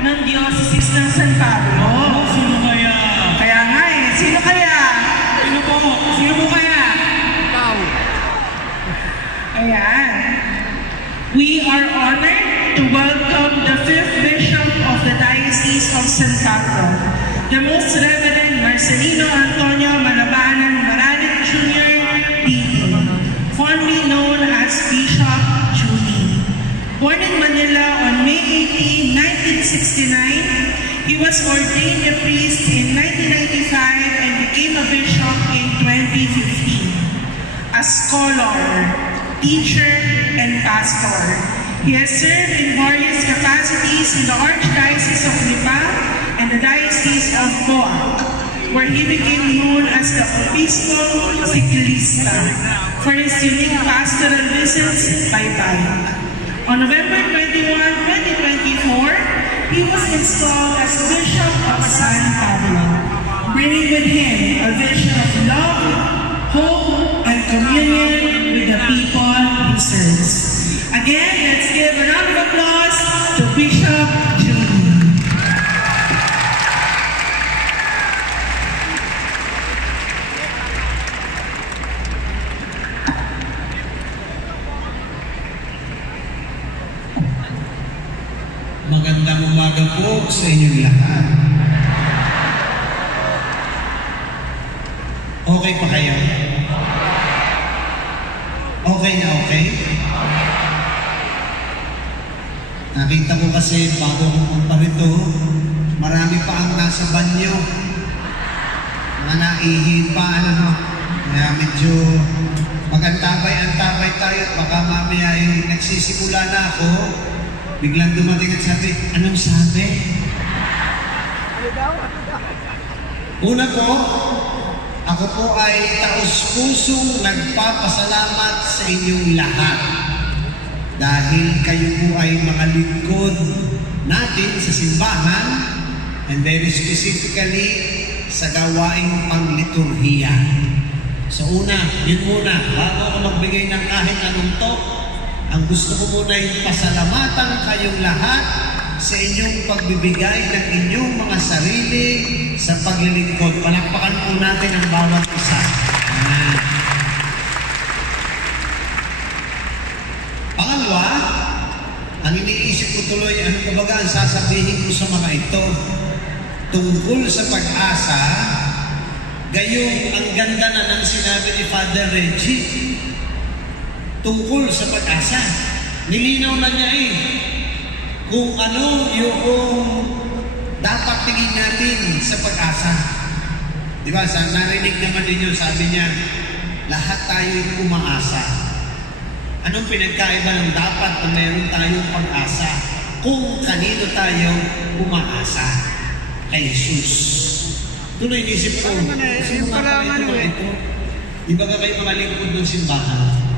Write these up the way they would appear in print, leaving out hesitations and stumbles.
ng Diocese ng San Pablo. Sino kaya? Kaya nga eh, sino kaya? Sino po? Sino po kaya? Ikaw. Ayan. We are honored to welcome the 5th Bishop of the Diocese of San Pablo, the Most Reverend Marcelino Antonio Malabanan Morales Jr. D.D., fondly known as Bishop Judy. Born in Manila on May 18, 1969, he was ordained a priest in 1995 and became a bishop in 2015. A scholar, teacher, and pastor, he has served in various capacities in the Archdiocese of Lipa and the Diocese of Boac, where he became known as the Obispo Ciclista for his unique pastoral visits by bike. On November 21, 2024, he was installed as Bishop of San Pablo, bringing with him a vision of love, hope, and communion with the people he serves. Again, let's give a round of applause to Bishop Judy. Magandang umaga po sa inyong lahat. Okay pa kayo? Okay na okay? Nakita ko kasi bago ko pumunta rito, marami pa ang nasa banyo. Mga naihi pa, Kaya medyo mag-antabay-antabay tayo. Baka mamaya ay nagsisimula na ako. Biglang dumating at sabi, anong sabi? Una po, ako po ay taos-pusong nagpapasalamat sa inyong lahat. Dahil kayo po ay mga lingkod natin sa simbahan and very specifically sa gawaing pangliturhiya. So una, yun muna, bago ako magbigay ng kahit anong talk, ang gusto ko muna yung pasalamatan kayong lahat sa inyong pagbibigay ng inyong mga sarili sa paglilingkod. Palakpakan po natin ang bawat isa. Pangalawa, ang iniisip ko tuloy, ano kabaga ang sasabihin ko sa mga ito tungkol sa pag-asa, gayong ang ganda na ng sinabi ni Father Reggie tungkol sa pag-asa. Nilinaw na niya kung ano yung dapat tingin natin sa pag-asa. Di ba? Narinig naman ninyo, sabi niya, lahat tayo'y umaasa. Anong pinagkaiba ng dapat na meron tayong pag-asa? Kung kanino tayo umaasa? Kay Jesus. Tuloy nisip ko, sino pala ito? Di ba kayo mga lingkod ng simbahan?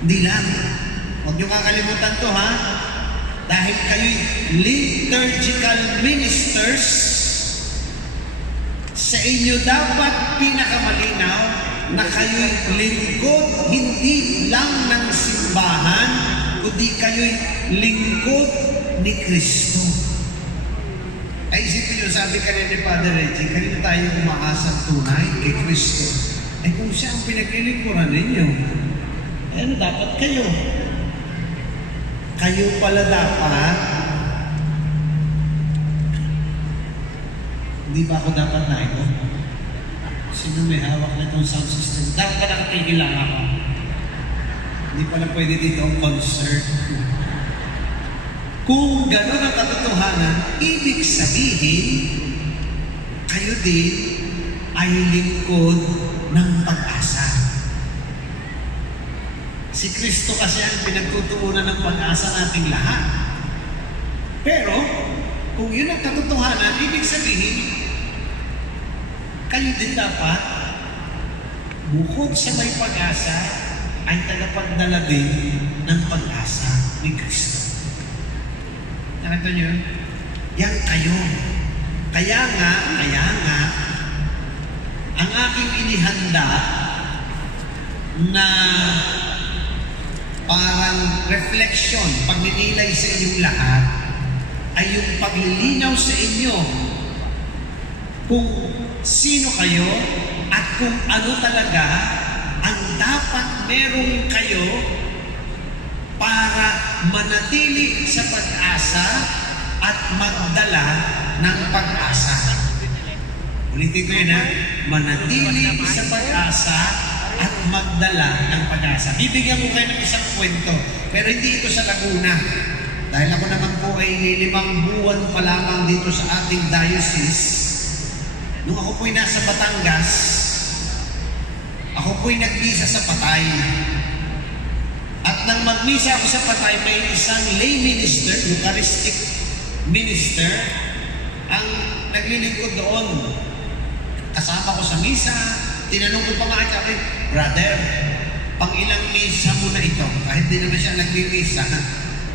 Hindi lang. Huwag niyo kakalimutan to, ha? Dahil kayo'y liturgical ministers, sa inyo dapat pinakamalinaw na kayo'y lingkod hindi lang ng simbahan, kundi kayo'y lingkod ni Kristo. Ay, isipin niyo, sabi kanina ni Father Reggie, kanina tayo umaasang tunay kay Kristo. Eh kung siya ang pinaglilingkuran ninyo, ano dapat kayo? Kayo pala dapat. Hindi ba ako dapat na ito? Sino may hawak na itong sound system? Dapat ka nakatigil lang ako. Hindi pala pwede dito ang concert. Kung gano'n ang katotohanan, ibig sabihin, kayo din ay lingkod ng pag-asa. Si Kristo kasi ang pinagtutuunan ng pag-asa nating lahat. Pero, kung yun ang katotohanan, ibig sabihin, kayo din dapat, bukod sa may pag-asa, ay tagapagdala din ng pag-asa ni Kristo. Nakita niyo? Yan kayo. Kaya nga, ang aking inihanda na parang reflection, pagninilay sa inyong lahat, ay yung paglilinaw sa inyo kung sino kayo at kung ano talaga ang dapat meron kayo para manatili sa pag-asa at magdala ng pag-asa. Ulitin ko yun ha, manatili sa pag-asa at magdala ng pag-asa. Bibigyan ko kayo ng isang kwento, pero hindi ito sa Laguna. Dahil ako naman po ay 5 buwan pa lamang dito sa ating diocese. Nung ako po'y nasa Batangas, ako po'y nagmisa sa Patay. At nang magmisa ako sa Patay, may isang lay minister, Eucharistic minister, ang naglilingkod doon. Kasama ko sa misa, tinanong ko pa nga siya, brother, pang ilang misa mo na ito? Kahit di naman siya nagmimisa.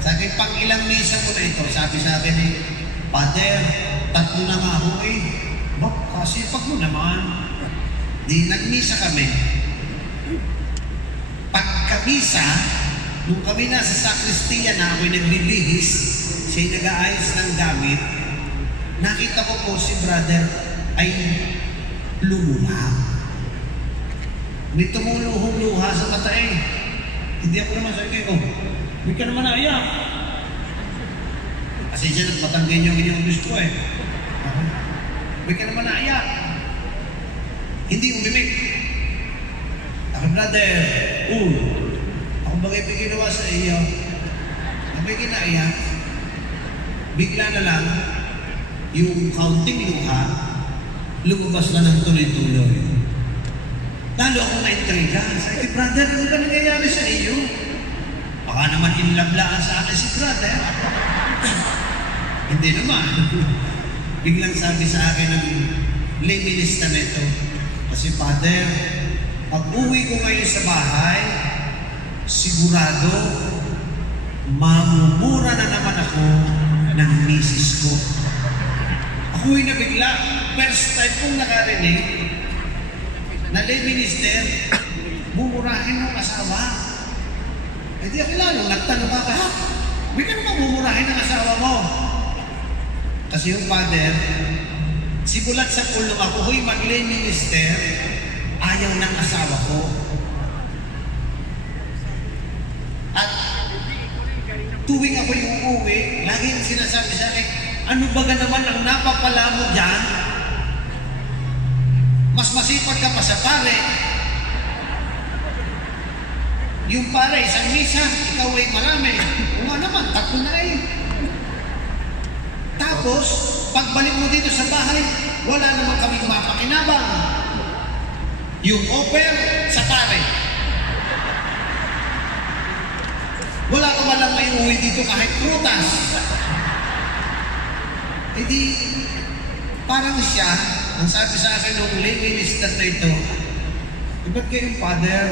Sabi, pang ilang misa mo na ito? Sabi sa akin, Father, 3 na nga ako eh. Bak, kasi pag mo naman. Di nagmisa kami. Pagkamisa, nung kami nasa sakristiya na ako'y nagbibihis, siya'y nag-aayos ng gamit, nakita ko po si brother ay lumuha. May tumuluhong luha sa mata eh. Hindi ako naman sabi kayo, hindi ka naman naiyak. Kasi siya nagpatanggay niyo ang inyong gusto eh. Hindi ka naman naiyak. Hindi umimik. Ako, brother, ako bagay ginawa sa iyo. May kinaiyak. Bigla na lang, yung counting luha, lumabas na ng tuloy-tuloy. Lalo akong na-intriga. Sabi, brother, ano ba nangyayari sa iyo? Baka naman inlablaan sa akin si brother. Hindi naman. Biglang sabi sa akin ng lay minister nito, kasi Father, pag-uwi ko ngayon sa bahay, sigurado, mamumura na naman ako ng misis ko. Ako'y nabigla. First time kong nakarinig na lay minister, mumurahin ng asawa. Eh di ako lalo, nagtanong ka, ha? Hindi ka naman mumurahin ng asawa mo. Kasi yung Father, simulat sa pulong ako, huy, mag-lay minister, ayaw ng asawa ko. At tuwing ako yung uuwi, laging sinasabi sa akin, ano ba naman ang napapala mo dyan? Mas masipag ka pa sa pare. Yung pare, isang misa, ikaw ay marami. O nga naman, 3 na eh. Tapos, pagbalik mo dito sa bahay, wala naman kaming mapakinabang. Yung offer sa pare. Wala ka ba lang may uwi dito kahit prutas? E di, parang siya, ang sabi sa akin ng lay minister na ito, ba't kayong Father?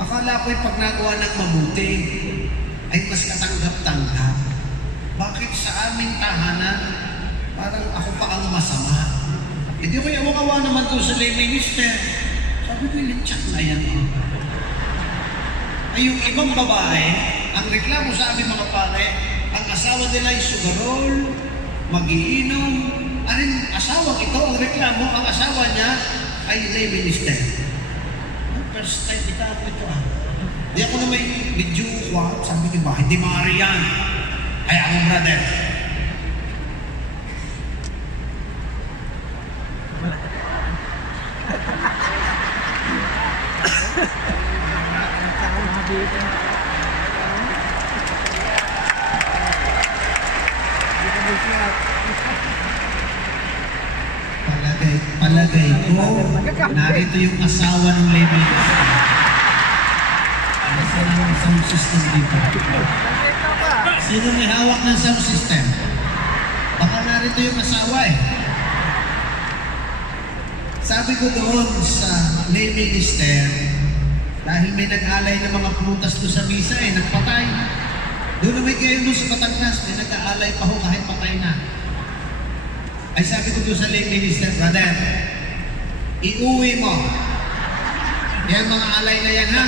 Akala ko'y pag nagawa ng mabuti, ay mas katanggap-tanggap. Bakit sa aming tahanan, parang ako pa ang masama? Hindi ko yung kawa naman to sa lay minister. Sabi ko, litsak na yan. Ay yung ibang babae, ang reklamo sa aming mga pare, ang asawa nila ay sugarol, magiinom. Aring asawang ito, ang reklamo, ang asawa niya ay lay minister. First time kita ako ito ah. Di ako na may video ko, sabi ko ba, hindi maaari yan. Ay ako brother. Palagay ko, narito yung asawa ng lay minister. Nasa ng sound system dito. Sino may hawak ng sound system? Baka narito yung asawa eh. Sabi ko doon sa lay minister, dahil may nag-alay ng mga prutas doon sa misa eh, nagpatay. Doon na may kayo doon sa Batangas, may nag-aalay pa ho kahit patay na. Ay sabi ko doon sa lay minister, brother, iuwi mo. Yan mga alay na yan ha.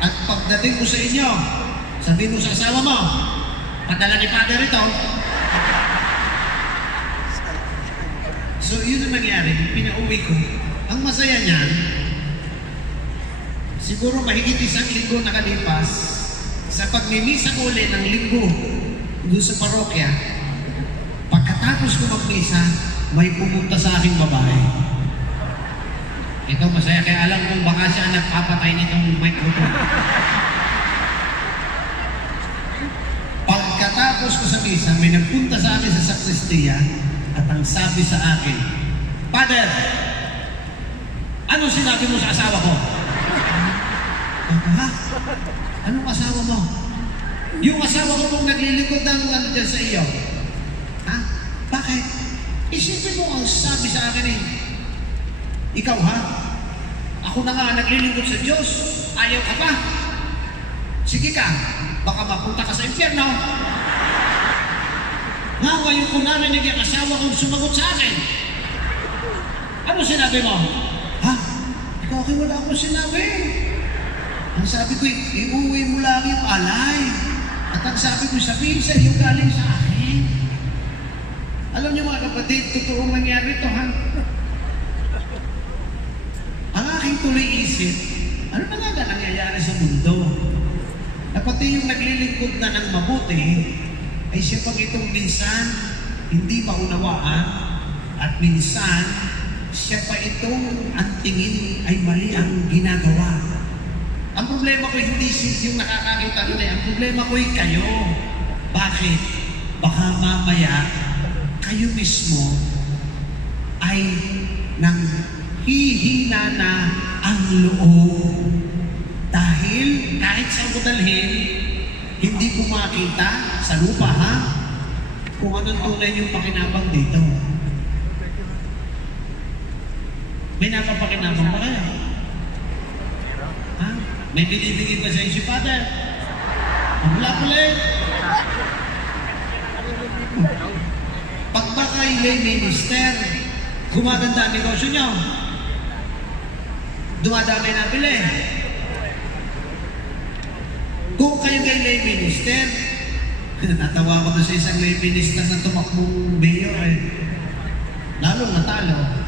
At pagdating mo sa inyo, sabi mo sa asawa mo, Padala ni Father ito. So, yun ang nangyari. Pinauwi ko. Ang masaya niyan, siguro mahigit 1 linggo nakalipas, sa pagmimisa ko ulit ng linggo doon sa parokya, pagkatapos ko magmisa, may pumunta sa aking babae. Ito masaya, kaya alam kong baka siya nagpapatay nitong microphone. Pagkatapos ko sa misa, may nagpunta sa akin sa sakristiya at ang sabi sa akin, Father, anong sinabi mo sa asawa ko? Ha? Anong asawa mo? Yung asawa ko mong naglilingkod ng ano dyan sa iyo. Ha? Bakit? Isipin mo ang sabi sa akin eh. Ikaw ha? Ako na nga naglilingkod sa Diyos. Ayaw ka pa? Sige ka. Baka mapunta ka sa impyerno. Nga, ngayon ko narinig yung asawa kong sumagot sa akin. Ano sinabi mo? Ha? Ikaw akin wala akong sinabi. Ang sabi ko, iuwi mo lang yung alay. At ang sabi ko, sabihin sa iyo galing sa akin. Alam niyo mga kapatid, totoong nangyari ito ha? Ang aking tuloy isip, ano na nga nangyayari sa mundo? Na pati yung naglilingkod na ng mabuti, ay siya pag itong minsan hindi maunawaan at minsan siya pa itong ang tingin ay mali ang ginagawa. Ang problema ko hindi yung nakakakita nila, ang problema ko ay kayo. Bakit? Baka mamaya kayo mismo ay nang hihina na ang loob. Dahil kahit saan ko dalhin, hindi ko makita sa lupa ha, kung anong tunay yung pakinabang dito. May napapakinabang ba kaya? Ha? May binibigay ba sa isip, Father? Wala pala eh. Pag ba kayo lay minister, gumaganda ang negosyo nyo, dumadami na bili. Kung kayo kay lay minister, natawa ko na sa isang lay minister na tumakbong mayor eh. Lalong natalo.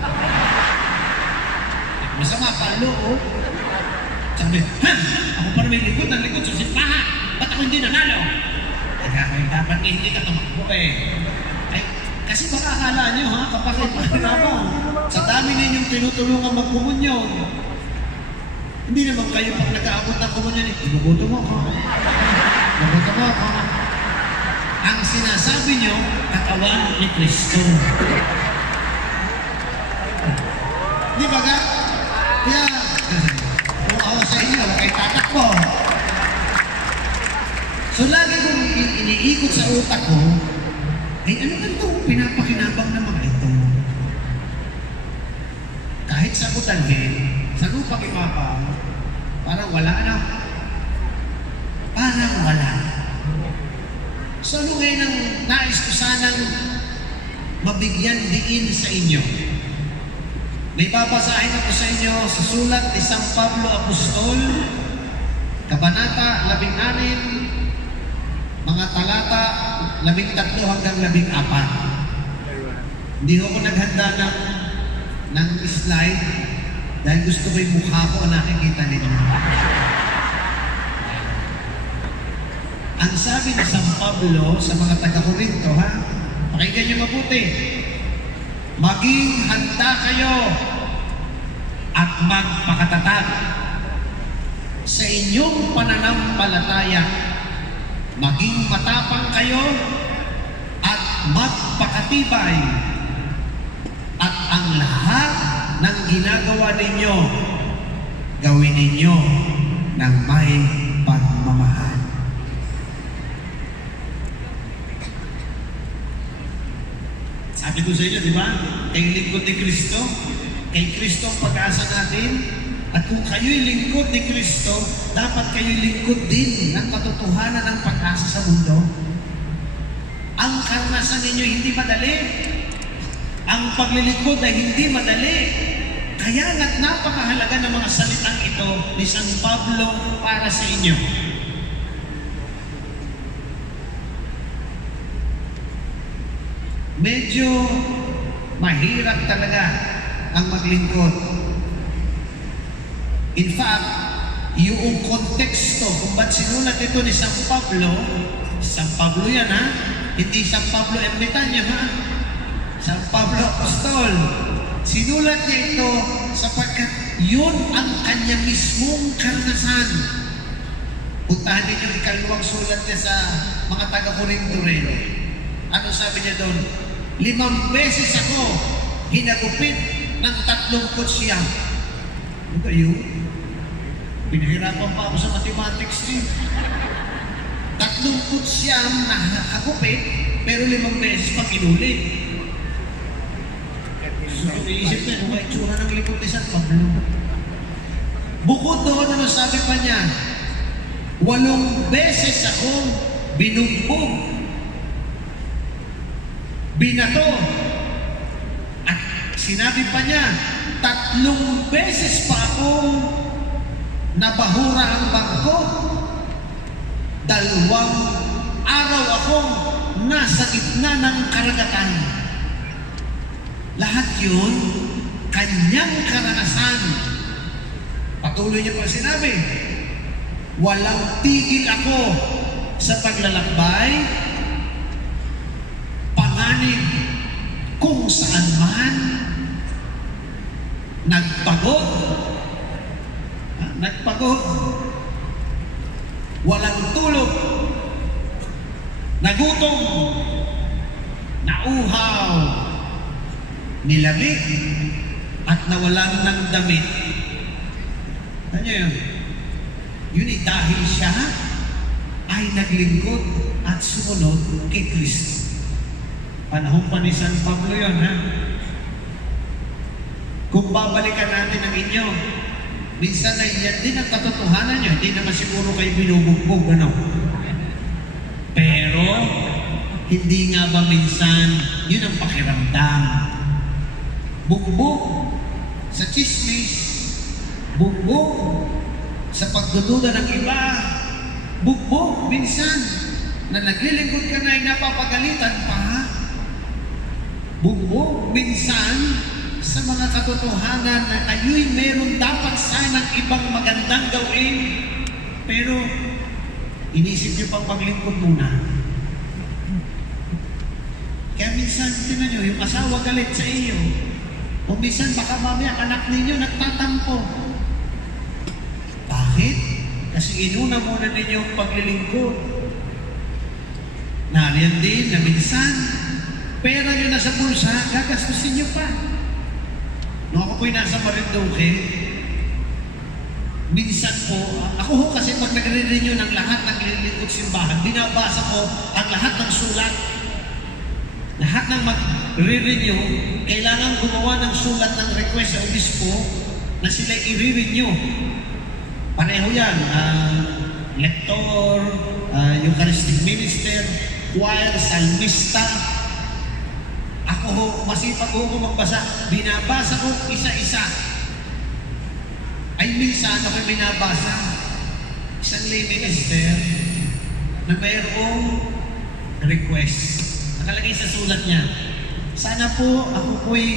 Masama palo oh. Sabi, ako pa may likod ng likod sa simbahan. Ba't ako hindi nanalo? Kaya dapat hindi ka tumakbo eh. Ay, kasi baka akala nyo ha, kapag ipakinabang, sa dami ninyong tinutulungan magkumunyon, hindi naman kayo pag nag-aabot ng komunyon, ibubuto mo ako. Ibubuto mo ako. Ang sinasabi nyo, katawan ni Kristo. Di ba ka? Kaya, kung ako sa inyo, kay tatakbo. So lagi kong iniikot sa utak ko, ay ano ba ito pinapakinabang ng mga ito? Kahit sa kutalhin, sa lupang imapang, parang wala na. Parang wala. So ano ngayon ang nais ko sanang mabigyan diin sa inyo? May babasahin ako sa inyo sa sulat ni San Pablo Apostol, Kabanata 16, mga talata 13 hanggang 14. Hindi ako naghanda ng slide dahil gusto ko yung mukha ko ang nakikita ninyo. Ang sabi ni San Pablo sa mga taga-Korinto, ha? Pakinggan niyo mabuti. Maging handa kayo at magpakatatag sa inyong pananampalataya. Maging matapang kayo at magpakatibay. At ang lahat ng ginagawa ninyo, gawin ninyo ng may pagmamahal. Sabi ko sa inyo, di ba? Kay lingkod ni Kristo, kay Kristo ang pag-asa natin. At kung kayo'y lingkod ni Kristo, dapat kayo'y lingkod din ng katotohanan ng pag-asa sa mundo. Ang karanasan ninyo hindi madali. Ang paglilingkod ay hindi madali. Kaya nga't napakahalaga ng mga salitang ito ni San Pablo para sa inyo. medyo mahirap talaga ang maglingkod. In fact, yung konteksto kung ba't sinulat ito ni San Pablo yan ha, hindi San Pablo Ermitanyo ha, San Pablo Apostol. Sinulat niya ito sapagkat yun ang kanya mismong karanasan. Puntahan ninyo yung ikalawang sulat niya sa mga taga-Corinto rin. Ano sabi niya doon? 5 beses ako hinagupit ng 30 siyam. Ano kayo? Pinahirapan pa ako sa mathematics eh. 30 siyam na hagupit, pero 5 beses pa kinulit. So, iisip na, kung itsura ng likod ni San Pablo. Bukod doon, ano sabi pa niya? 8 beses akong binugbog, binato, at sinabi pa niya, 3 beses pa akong nabahura ang bangko, 2 araw akong nasa gitna ng karagatan. Lahat yun, kanyang karanasan. Patuloy niya pa sinabi, walang tigil ako sa paglalakbay, panganib kung saan man, nagpagod, walang tulog, nagutom, nauhaw, nilamig, at nawalan ng damit. Ano yun? Yun dahil siya ay naglingkod at sumunod kay Kristo. Panahon pa ni San Pablo yun, ha? Kung babalikan natin ang inyo, minsan ay yan din ang katotohanan nyo. Hindi naman siguro kayo binubugbog, ano? Pero, hindi nga ba minsan, yun ang pakiramdam. Bugbog sa chismis, bugbog sa pagdududa ng iba, bugbog minsan na naglilingkod ka na ay napapagalitan pa. Bugbog minsan sa mga katotohanan na kayo'y meron dapat sanang ibang magandang gawin, pero inisip niyo pang maglingkod muna. Kaya minsan, tinan niyo, yung asawa galit sa iyo, o minsan baka mamaya anak ninyo nagtatampo. Bakit? Kasi inuna muna ninyo ang paglilingkod. Nariyan din na minsan, pera nyo na sa bulsa, gagastusin nyo pa. Nung ako po'y nasa Marinduque, minsan po, ako ho kasi pag nagre-renew ng lahat ng lilingkod simbahan, binabasa ko ang lahat ng sulat. Lahat ng mag-re-renew, kailangan gumawa ng sulat ng request sa obispo na sila i-re-renew. Pareho yan, lector, Eucharistic minister, choir, salmista. Ako ho, masipag ho ko magbasa. Binabasa ko isa-isa. Ay minsan ako binabasa isang lay minister na mayroong request. Nakalagay sa sulat niya, sana po ako po'y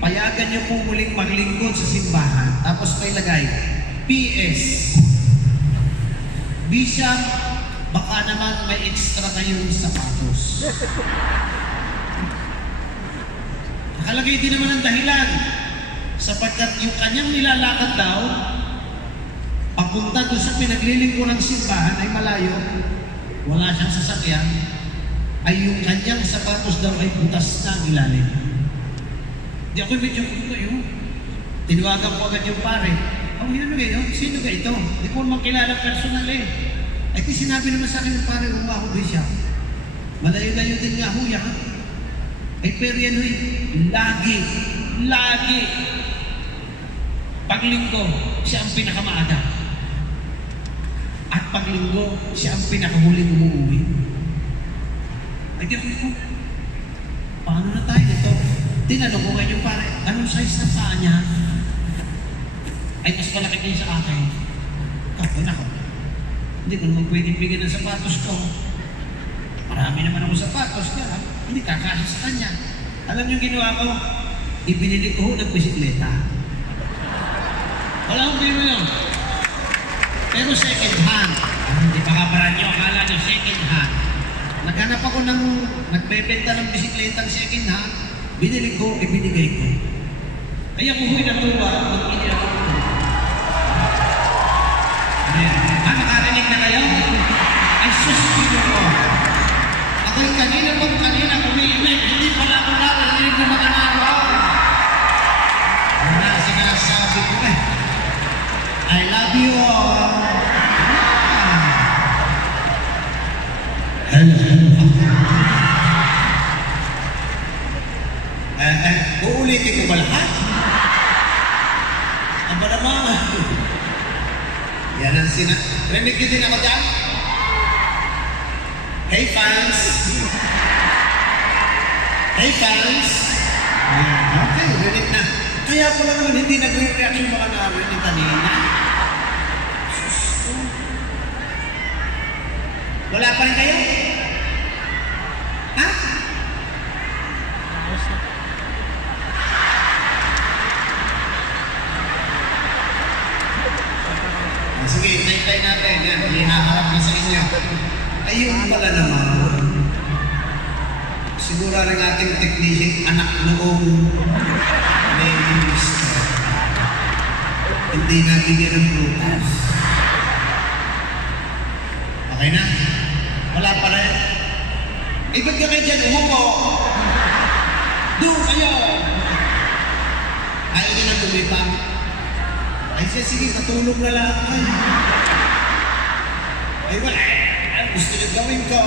payagan niyo po muling maglingkod sa simbahan. Tapos may lagay, P.S. Bishop, baka naman may extra kayong sapatos. Nakalagay din naman ang dahilan, sapagkat yung kanyang nilalakad daw, papunta doon sa pinaglilingkod ng simbahan ay malayo, wala siyang sasakyan, ay yung kanyang sapatos daw ay butas na ang ilalim. Di ako medyo yun. Tinawagan ko agad yung pare. Oh, yun kayo? Sino ka ito? Di ko naman kilala personal eh. Ay, sinabi naman sa akin yung pare, ako ba siya? Malayo-layo din nga ho yan. Ay, pero yan ho, lagi, paglinggo, siya ang pinakamaaga. At paglinggo, siya ang pinakahuling umuwi. Ay, di ko, paano na tayo dito? Tinanong ko ngayon yung pare, anong size na paa niya? Ay, mas malaki din sa akin. Kapag ako, hindi ko naman pwedeng bigyan ng sapatos ko. marami naman ako sapatos niya. Hindi kakasya sa kanya. Alam niyo ginawa ko? Ibinili ko ng bisikleta. Wala akong biro yun. Pero second hand. Hindi pa kaparan nyo. Akala nyo second hand. Naghanap ako ng nagbebenta ng bisikletang second hand. Binili ko, ibinigay ko. Kaya ko huy natuwa nung inilang ko. Nakarinig na kayo? Ay suspino ko. Ako'y kanina umiimik. Hindi pala ako nakarinig na mga naraw. Wala sinasabi ko eh. I love you all. Hello. Uulitin ko ba lahat? Aba naman. Yan ang rinig nyo din ako dyan? Hey fans! Hey fans! Ayan, okay, rinig na. Kaya pala naman hindi nag-react yung mga narinig kanina. Wala pa rin kayo? Ha? Sige, tayo natin. Yan, hinaharap na sa inyo. Ayun pala naman. Siguro rin ating technician, anak noong may minister. Hindi natin yan ang prutas. Okay na? Wala pa rin. Eh, ba't ka kayo dyan? Umupo! Doon kayo! Ayaw nyo nang bumipang. Ay siya, sige, matulog na lang. Ay wala, gusto niyo gawin ko.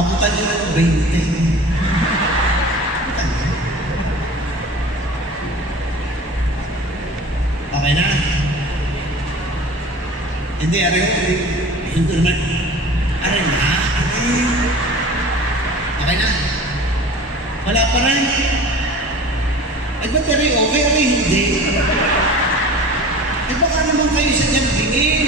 Abutan niyo ng 20. Abutan niyo. Okay na? Hindi, ari ko. Hindi naman. Ari na? Okay na? Wala pa rin. Ay ba't rin okay o hindi? Ay baka naman kayo sa dyan bingin.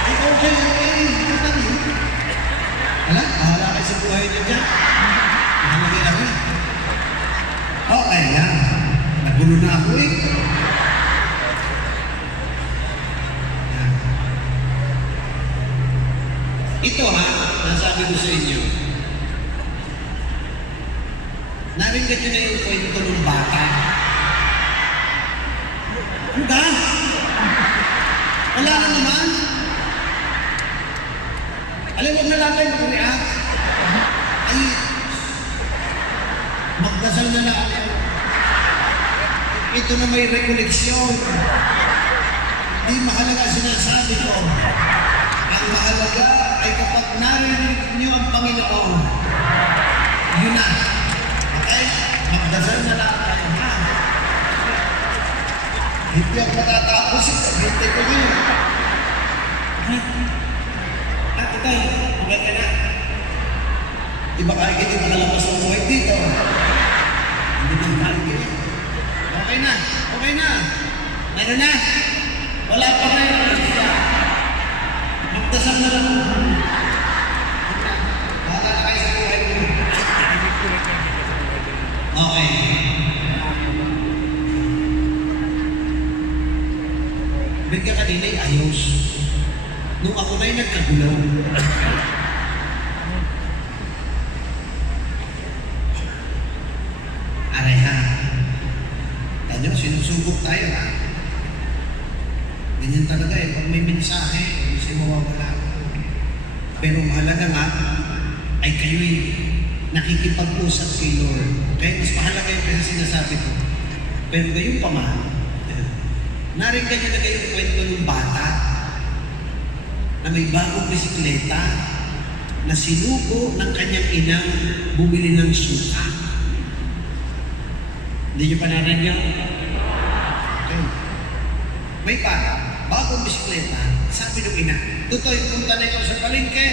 Ay okay. Alam, bahala kayo sa buhay niyo dyan. Nakalagay ako. Okay yan. Nagulo na ako eh. Ito ha, nasabi ko sa inyo. Naringgan nyo na yung kwento ng bata. Ano ba? Wala ka naman. Alam, huwag na natin mag-react. Ay, magdasal na lang. Ito na may rekoleksyon. Hindi mahalaga sinasabi ko. Ang mahalaga ay kapag narinig niyo ang Panginoon, yun na. Okay? Magdasal na lang tayo na. Hindi ako matatapos. Hintay ko yun. At itay, okay ka na. Iba kahit hindi makalabas ng buhay dito. Hindi mo kahit okay na. Okay na. Ano na? Wala pa rin. Magdasal na lang. Bahala na kayo sa buhay mo. Okay. Ba't ka kanina ay ayos? Nung ako na'y nagkagulaw. Aray ha. Tanyo, sinusubok tayo ha. Ganyan talaga eh. Pag may mensahe, kasi mawawala. Pero mahalaga nga, ay kayo'y nakikipag-usap kay Lord. Kaya mas mahalaga yung kasi sinasabi ko. Pero gayon pa man, naringgan niyo na kayong kwento ng bata na may bagong bisikleta na sinubo ng kanyang inang bumili ng suka. Hindi niyo pa narinig? Okay. May bata, bagong bisikleta, sabi ng ina, Tutoy, punta na ikaw sa palengke,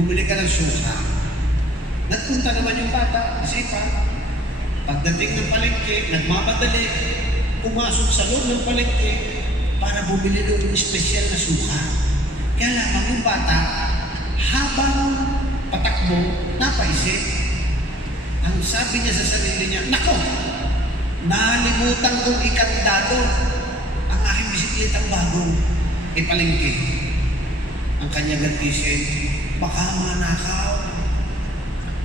bumili ka ng suka. Nagpunta naman yung bata, kasi pa, Pagdating ng palengke, nagmamadali, pumasok sa loob ng palengke para bumili ng espesyal na suka. Kaya lamang yung bata, habang patakbo, napaisip. Ang sabi niya sa sarili niya, nako, nalimutan kong ikandado ang aking bisiklitang bago. Ipalengke. Ang kanya gantisin, baka manakaw.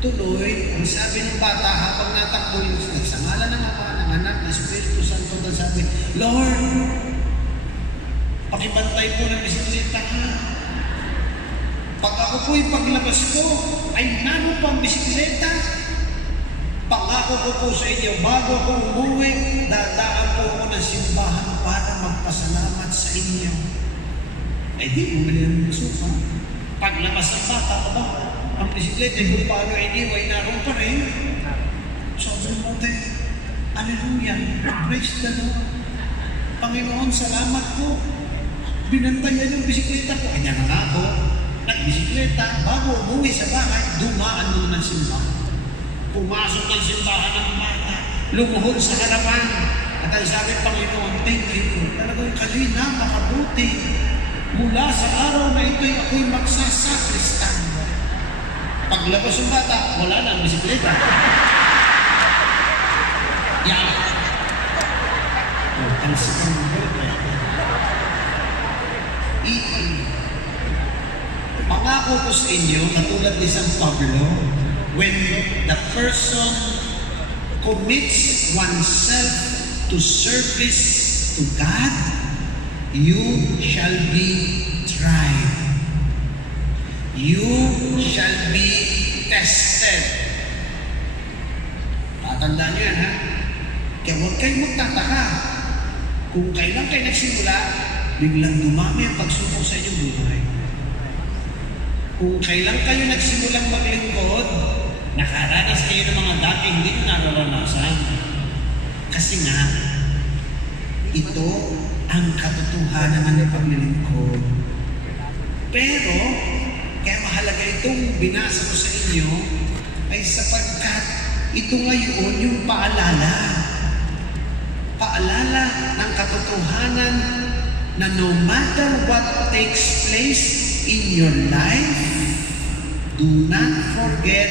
Tuloy, ang sabi ng bata habang natakbo yung nagsangalan ng Ama, ng Anak, ng Espiritu Santo, ang sabi, Lord, pakibantay po ng bisikleta ha. Pag ako po'y paglabas ko, ay nano pa ang bisikleta. Pangako ko po sa inyo, bago ako umuwi, dadaan po ako ng simbahan para magpasalamat sa inyo. Ay di, bumili ng suka. Paglabas ng bata, ang bisikleta, kung paano iniway, naroon pa rin. Sabi mo, Hallelujah, praise the Lord. Panginoon, salamat po. Binantayan yung bisikleta ko. Kanya na nga ako, nagbisikleta, bago umuwi sa bahay, dumaan mo ng simbahan. Pumasok ng simbahan ng bata, lumuhod sa harapan. At ang sabi, Panginoon, thank you. Talagang kalina, makabuti. Mula sa araw na ito'y ako'y magsasakristan. Paglabas ng bata, wala na ang bisikleta. Yan. Ang sakang pangako ko sa inyo, katulad ni San Pablo, when the person commits oneself to service to God, you shall be tried. You shall be tested. Tatandaan nyo yan, ha? Kaya huwag kayong magtataka. Kung kailan kayo nagsimula, biglang dumami ang pagsubok sa inyong buhay. Kung kailan kayo nagsimulang maglingkod, nakaranas kayo ng mga dati hindi nyo nararanasan. Kasi nga, ito ang katotohanan ng paglilingkod. Pero, kaya mahalaga itong binasa ko sa inyo, ay sapagkat ito ngayon yung paalala. Paalala ng katotohanan na no matter what takes place in your life, do not forget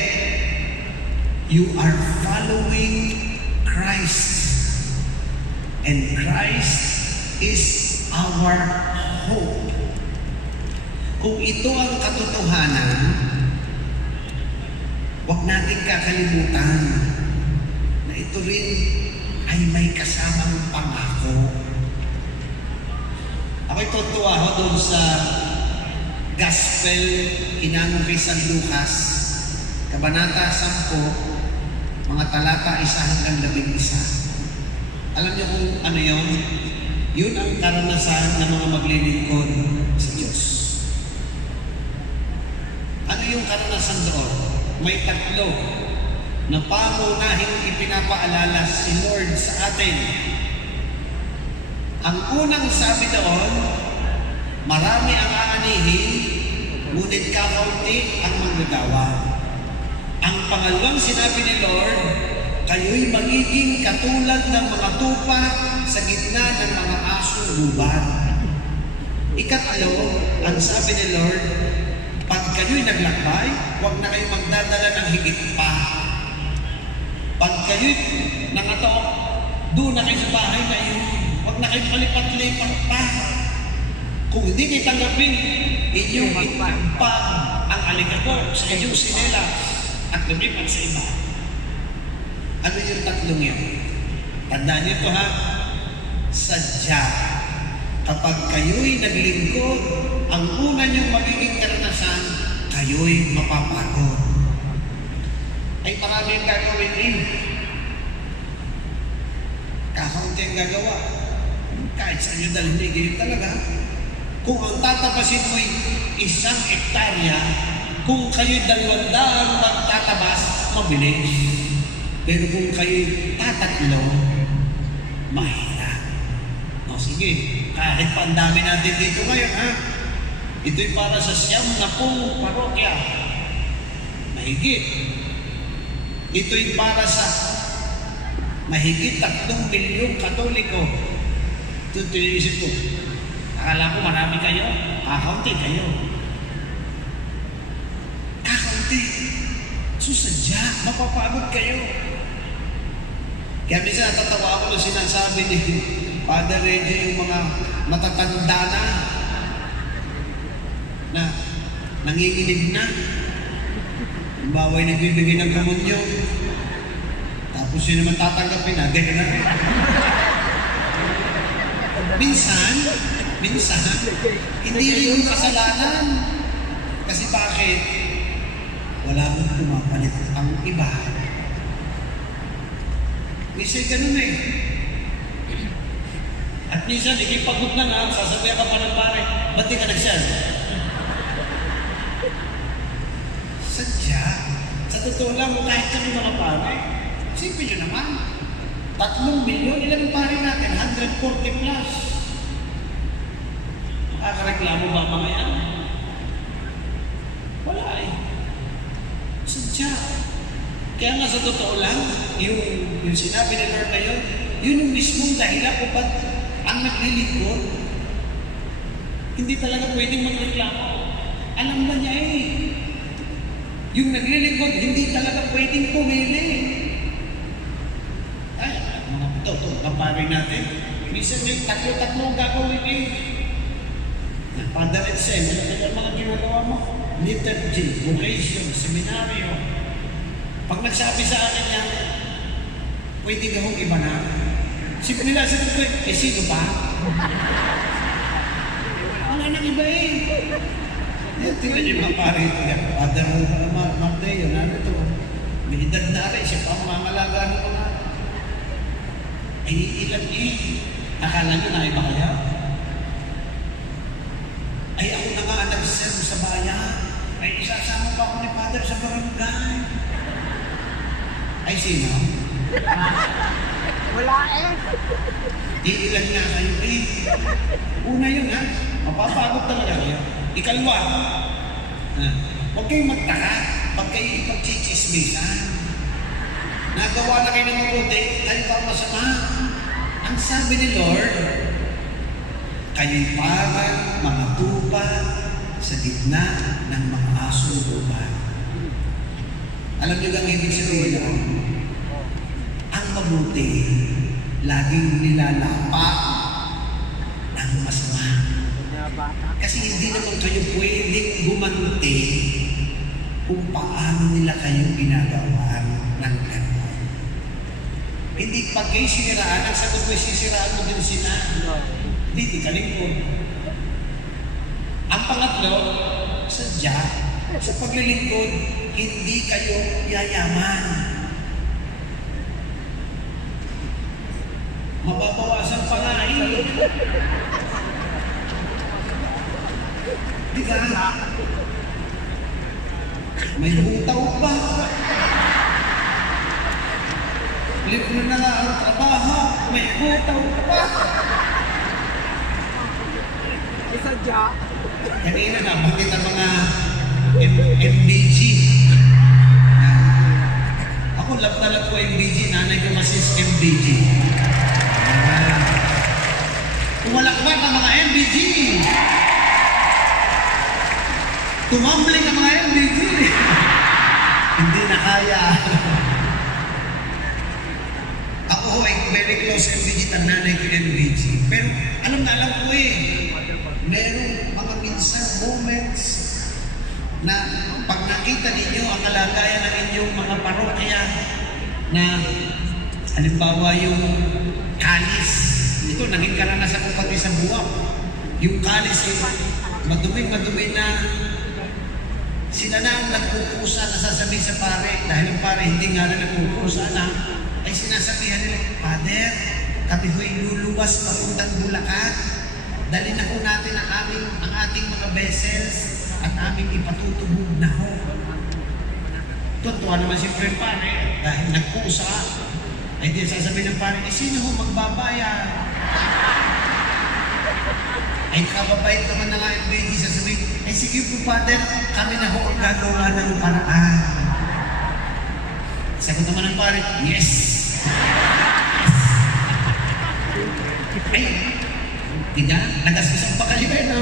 you are following Christ. And Christ is our hope. Kung ito ang katotohanan, huwag natin kakalimutan na ito rin ay may kasamang pangako. Ako'y tutuwa ho doon sa Gospel inanong kay San Lucas, Kabanata 10, mga talata 1 hanggang 11. Alam niyo kung ano yun? Yun ang karanasan ng mga maglilingkod sa Diyos. Ano yung karanasan doon? May tatlo na pangunahing ipinapaalala si Lord sa atin. Ang unang sabi doon, marami ang aanihin, ngunit kakaunti ang manggagawa. Ang pangalawang sinabi ni Lord, kayo'y magiging katulad ng mga tupa sa gitna ng mga asong gubat. Ikatlo, ang sabi ni Lord, pag kayo'y naglakbay, huwag na kayong magdadala ng higit pa. Pag kayo'y nangatok, doon na kayo sa bahay na yun. Huwag na kayong palipat-lipat pa. Kung hindi kayo tanggapin, inyong itampag ang alikabok sa inyong sinela at lumipat sa iba. Ano yung tatlong yun? Tandaan niyo ito, ha? Sadya. Kapag kayo'y naglingkod, ang una niyong magiging karanasan, kayo'y mapapagod. Ay marami ang gagawin din. Kakaunti ang gagawa. Kahit sa inyo dalhin, ganyan talaga. Kung ang tatapasin mo'y 1 hektarya, kung kayo'y 200 magtatabas, mabilis. Pero kung kayo'y tatatlo, mahirap. O sige, kahit pa ang dami natin dito ngayon, ha? Ito'y para sa 70 parokya. Mahigit. Ito'y para sa mahigit 3 milyong Katoliko. Ito yung isip ko. Akala ko marami kayo, kakaunti kayo. Kakaunti. Susadya, mapapagod kayo. Kaya minsan natatawa ako nung sinasabi ni Father Reggie yung mga matatanda na nanginginig na. Baway nagbibigay ng komunyon. Tapos yun naman tatanggapin na, ganyan na. Minsan, hindi rin yung kasalanan. Kasi bakit? Wala mong pumapalit ang iba. Minsan ganun eh. At minsan, ikipagod na nga, sasabihan ka pa ng pare, ba't di ka nag-share? Sadya, sa totoo lang, kahit kami mga pare, isipin nyo naman, 3 milyon, ilan ang pare natin? 140 plus. Makakareklamo ba mga yan? Wala eh. Sadya. Kaya nga sa totoo lang, yung sinabi ni Lord na yun yung mismong dahilan kung ba't ang naglilingkod, hindi talaga pwedeng magreklamo. Alam na niya eh. Yung naglilingkod, hindi talaga pwedeng pumili. Ay, mga ito, kaparin natin. Minsan may 3 ang gagawin eh. Father and Sam, ano mga ginagawa mo? Liturgy, vocation, seminaryo. Pag nagsabi sa akin yan, pwede ka hong iba na. Sipin nila sa ko, sino pa? Wala nang iba eh. Tingnan niyo mga pare ito yan. Father Mateo, ano ito? May edad na rin, siya pa mangalaga ng mga. Ay, ilan eh. Akala nyo na iba kaya? Ay, ako na nga nag-serve sa bayan. Ay, isasama pa ako ni Father sa barangay. Ay, sino? Wala eh. Iilan nga kayo eh. Una yun ha, mapapagod talaga kayo. Ikalwa, huwag kayong magtaka pag kayo ipagchichismisan. Nagawa na kayo ng mabuti, kayo pa masama. Ang sabi ni Lord, kayo'y parang mga tupa sa gitna ng mga asong tupa. Alam niyo ang ibig sabihin nun? Ang mabuti, laging nilalapa ng masama. Kasi hindi naman kayo pwedeng gumanti kung paano nila kayo ginagawa ng gano'n. Hindi pag kayo siniraan, ang sagot ko sisiraan mo din sila. Hindi ka lingkod. Ang pangatlo, sadya, sa paglilingkod, hindi kayo yayaman. Mababawasan pa nga eh. Di ka? May butaw pa. Libre na nga ang trabaho. May butaw pa. Isadya. Kanina na, bakit ang mga MBG? Ako, love na love ko MBG. Nanay ko kasi MBG. Tumalakbat ang mga MBG. Tumambling ang mga MBG. Hindi na kaya. Ako ay very close MBG, ang nanay ko MBG. Pero alam na alam ko eh, merong mga minsan moments na pag nakita ninyo ang kalagayan ng inyong mga parokya na halimbawa yung kalis. Ito, naging karanasan ko pati sa buwak. Yung kalis, madumi na sila na ang nagpupusa na sasabihin sa pare, dahil ang pare hindi nga na nagpupusa na, ay sinasabihan nila, Father, kami ho'y luluwas papuntang Bulacan. Dali na ho natin ang ating mga vessels at aming ipatutubog na ho. Tuwa naman siyempre pare, dahil nagpusa, ay di sasabihin ng pare, sino ho magbabayad? Ay kababait naman na nga yung baby, sasabihin, sige po Father, kami na ho ang gagawa ng paraan. Sagot naman ng pare, yes! Diba? Nagasusan pa kayo eh, no?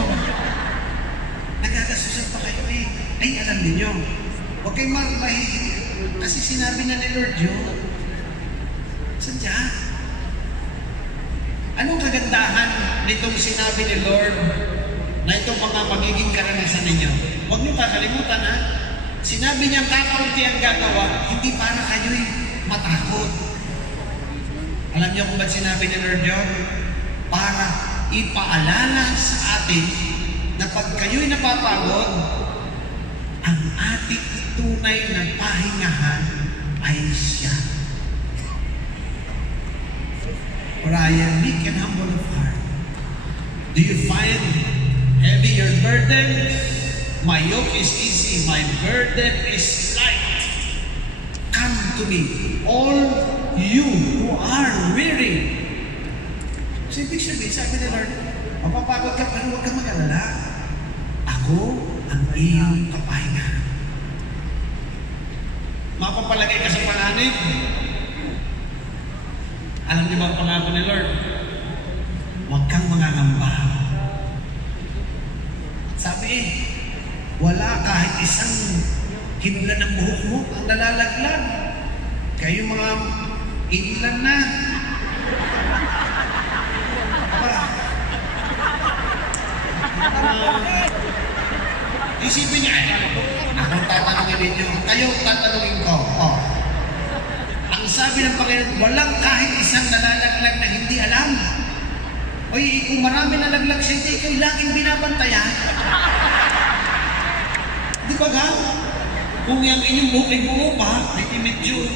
Nagagasusan pa kayo eh. Ay, alam niyo, huwag kayong kasi sinabi na ni Lord yun. Sadya. Anong kagandahan nitong sinabi ni Lord na itong mga magiging karanasan ninyo? Huwag niyo kakalimutan ha. Sinabi niya kakaunti ang gagawa, hindi para kayo'y matakot. Alam niyo kung ba't sinabi ni Lord yun? Para ipaalala sa atin na pag kayo'y napapagod, ang ating tunay na pahingahan ay siya. For I am meek and humble of heart. Do you find heavy your burden? My yoke is easy, my burden is light. Come to me, all you who are weary. So, ibig sabihin, sabi ni Lord, mapapagod ka pero huwag kang mag-alala. Ako ang iyong kapahinga. Mapapalagay ka sa panganib. Alam niyo ba ang pangako ni Lord? Huwag kang mangangamba. Sabi wala kahit isang himla ng buhok mo ang nalalaglag. Kayo mga ilan na. Isipin niya, akong tatanungin ninyo, kayo tatanungin ko. Oh. Ang sabi ng Panginoon, walang kahit isang nalalaglag na hindi alam. Oy, kung marami nalaglag siya, hindi kayo laging binabantayan. Di ba ga? Kung yung inyong buhok ay buo pa, ay medyo,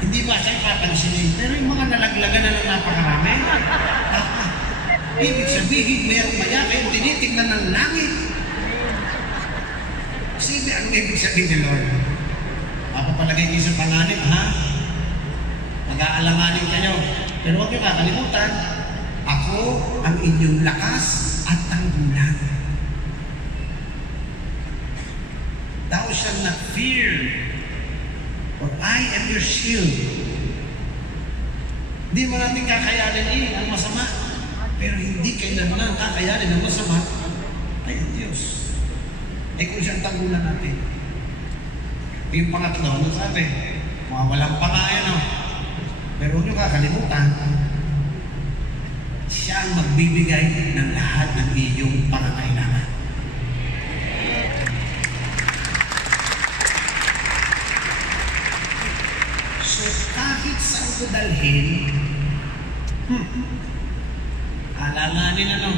hindi ba siya papansinin? Pero yung mga nalaglagan na lang napakarami, ibig sabihin, mayroong maya kayong tinitignan ng langit. Sige, anong ibig sabihin ni Lord? Mapapalagay kayo sa panganib, ha? Mag-aalanganin kayo. Pero huwag niyo kakalimutan, ako ang inyong lakas at tanggulan. Thou shalt not fear, for I am your shield. Hindi mo natin kakayanin ang masama, pero hindi kailanman kakayanin ang masama ay ang Diyos. Ay kung siyang tanggulan natin. Yung pangatlo, ano sabi? Mga walang pangayan, no? Pero huwag niyo kakalimutan, siya ang magbibigay ng lahat ng iyong pangangailangan. So kahit saan ko dalhin, alanganin ano,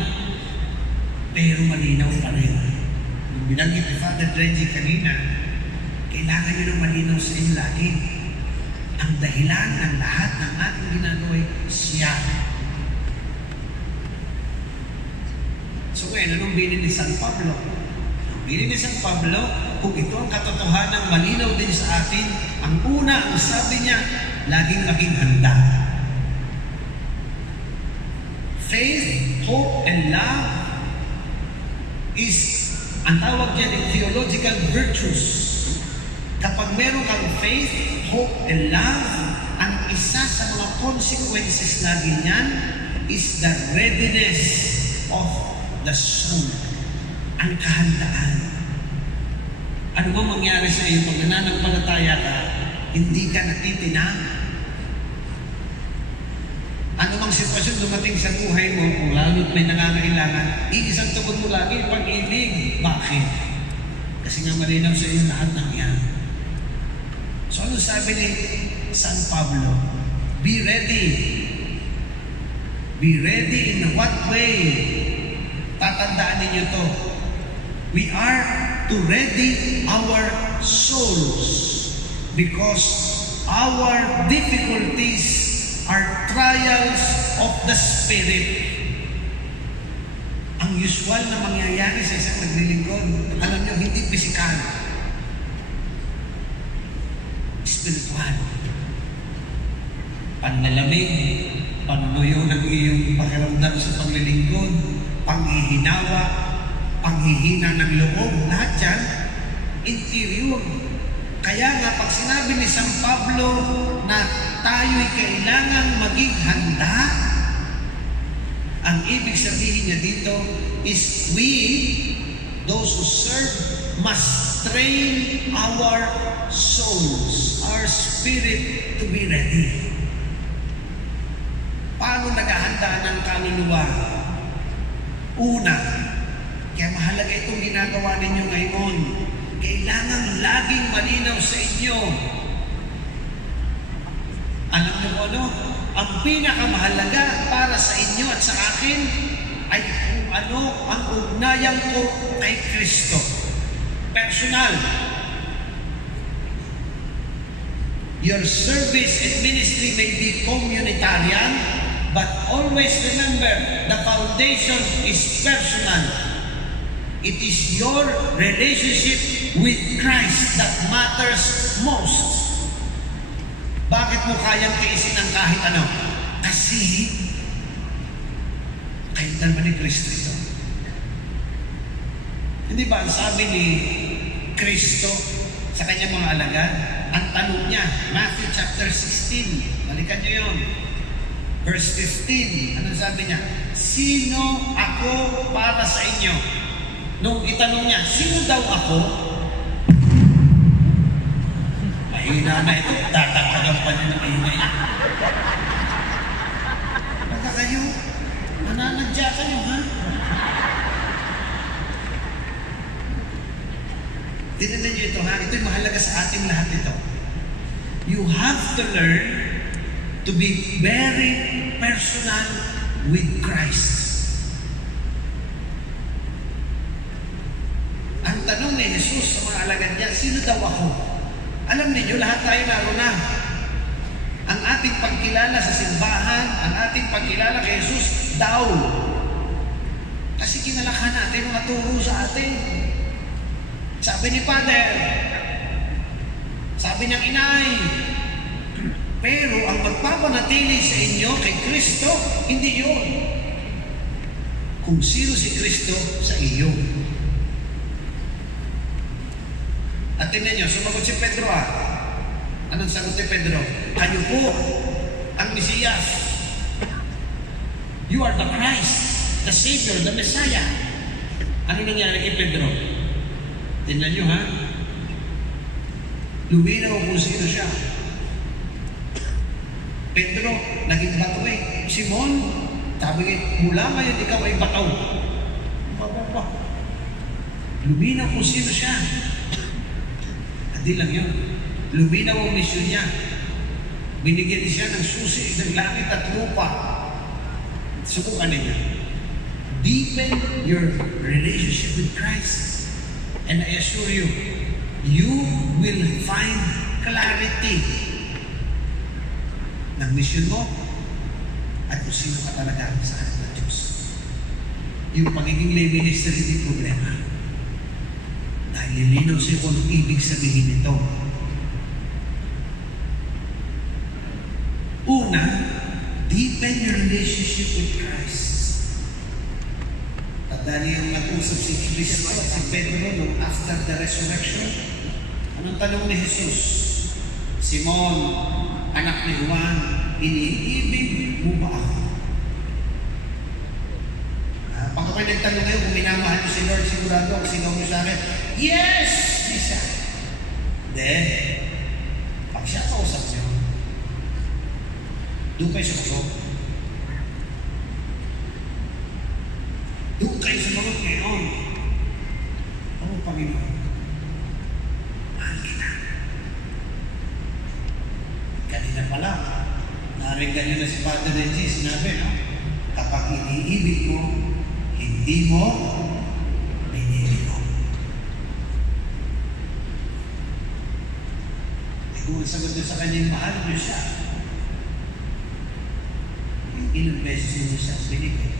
pero malinaw pa rin. Yung binanggit ni Father Reggie kanina, kailangan nyo ng malinaw sa inyo lagi. Ang dahilan ng lahat ng ating ginagawa ay siya. So ngayon, anong bilin ni San Pablo? Ang bilin ni San Pablo, kung ito ang katotohanan malinaw din sa atin, ang una, ang sabi niya, laging maging handa. Faith, hope, and love is, ang tawag niya ng theological virtues. Kapag meron kang faith, hope, and love, ang isa sa mga consequences lagi niyan is the readiness of the soul. Ang kahandaan. Ano ba mangyari sa iyo pag nananampalataya ka, hindi ka natitinang? Ano mang sitwasyon dumating sa buhay mo, kung lalo't may nangangailangan, iisang tugon mo lagi, pag-ibig. Bakit? Kasi nga malinaw sa iyo lahat ng yan. So ano sabi ni San Pablo? Be ready. Be ready in what way? Tatandaan ninyo to. We are to ready our souls because our difficulties are trials of the Spirit. Ang usual na mangyayari sa isang naglilingkod, alam nyo, hindi pisikal. Spiritual. Panlalamig, panunuyo ng iyong pakiramdam sa paglilingkod, panghihinawa, panghihina ng loob, lahat yan, interior. Kaya nga, pag sinabi ni San Pablo na tayo'y kailangang maging handa, Ang ibig sabihin niya dito is we, those who serve, must train our souls, our spirit to be ready. Paano naghahanda ng kaluluwa? Una, kaya mahalaga itong ginagawa ninyo ngayon. Kailangan laging malinaw sa inyo. Alam niyo ano? Ang pinakamahalaga para sa inyo at sa akin ay kung ano ang ugnayan ko kay Kristo. Personal. Your service and ministry may be communitarian, but always remember, the foundation is personal. It is your relationship with Christ that matters most. Bakit mo kayang tiisin ang kahit ano? Kasi kahit naman ni Kristo ito. Hindi ba ang sabi ni Kristo sa kanyang mga alagad? Ang tanong niya, Matthew chapter 16, balikan niyo yun. Verse 15, anong sabi niya? Sino ako para sa inyo? Nung itanong niya, sino daw ako? Mahina na ito, tatatagan pa niya ng ingay. Baka kayo, nananadya kayo, ha? Tingnan niyo ito, ha? Ito'y mahalaga sa ating lahat ito. You have to learn to be very personal with Christ. Ang tanong ni Jesus sa mga alagad niya, sino daw ako? Alam niyo, lahat tayo naroon na. Ang ating pagkilala sa simbahan, ang ating pagkilala kay Jesus, daw. Kasi kinalakhan natin mga turo sa atin. Sabi ni Father, sabi niyang inay, pero ang magpapanatili sa inyo kay Kristo, hindi yun. Kung sino si Kristo sa iyo. At tingnan niyo, sumagot si Pedro Anong sagot ni Pedro? Kayo po ang Mesiyas. You are the Christ, the Savior, the Messiah. Ano nangyari kay Pedro? Tingnan niyo, ha? Luminaw kung sino siya. Pedro, naging bato eh. Simon, sabi niya, mula ngayon ikaw ay bataw. Luminaw kung sino siya. At di lang yun. Luminaw ang misyon niya. Binigyan siya ng susi ng langit at lupa. Subukan ninyo. Deepen your relationship with Christ. And I assure you, you will find clarity ng misyon mo at kung sino ka talaga sa ating ng Diyos. Yung pagiging lay minister hindi problema. Dahil nilinaw sa'yo kung anong ibig sabihin nito. Una, deepen your relationship with Christ. Tandaan niyo yung nag-usap si Cristo at si Pedro nung after the resurrection. Anong tanong ni Jesus? Simon, anak ni Juan, iniibig mo ba ako? Pag ako'y nagtanong ngayon kung minamahal niyo si Lord, sigurado ang sigaw niyo sa akin, yes! Isa. Then, pag siya kausap niyo, doon kayo sumagot. Doon kayo sumagot ngayon. Oo, Panginoon. Mahal kita. Kanina pala, narinig niyo na si Father Reggie, sinabi, no? Kapag iniibig mo, hindi mo pinili mo. Kung ang sagot niyo sa kanyang mahal niyo siya, ilang beses niyo siya binigay.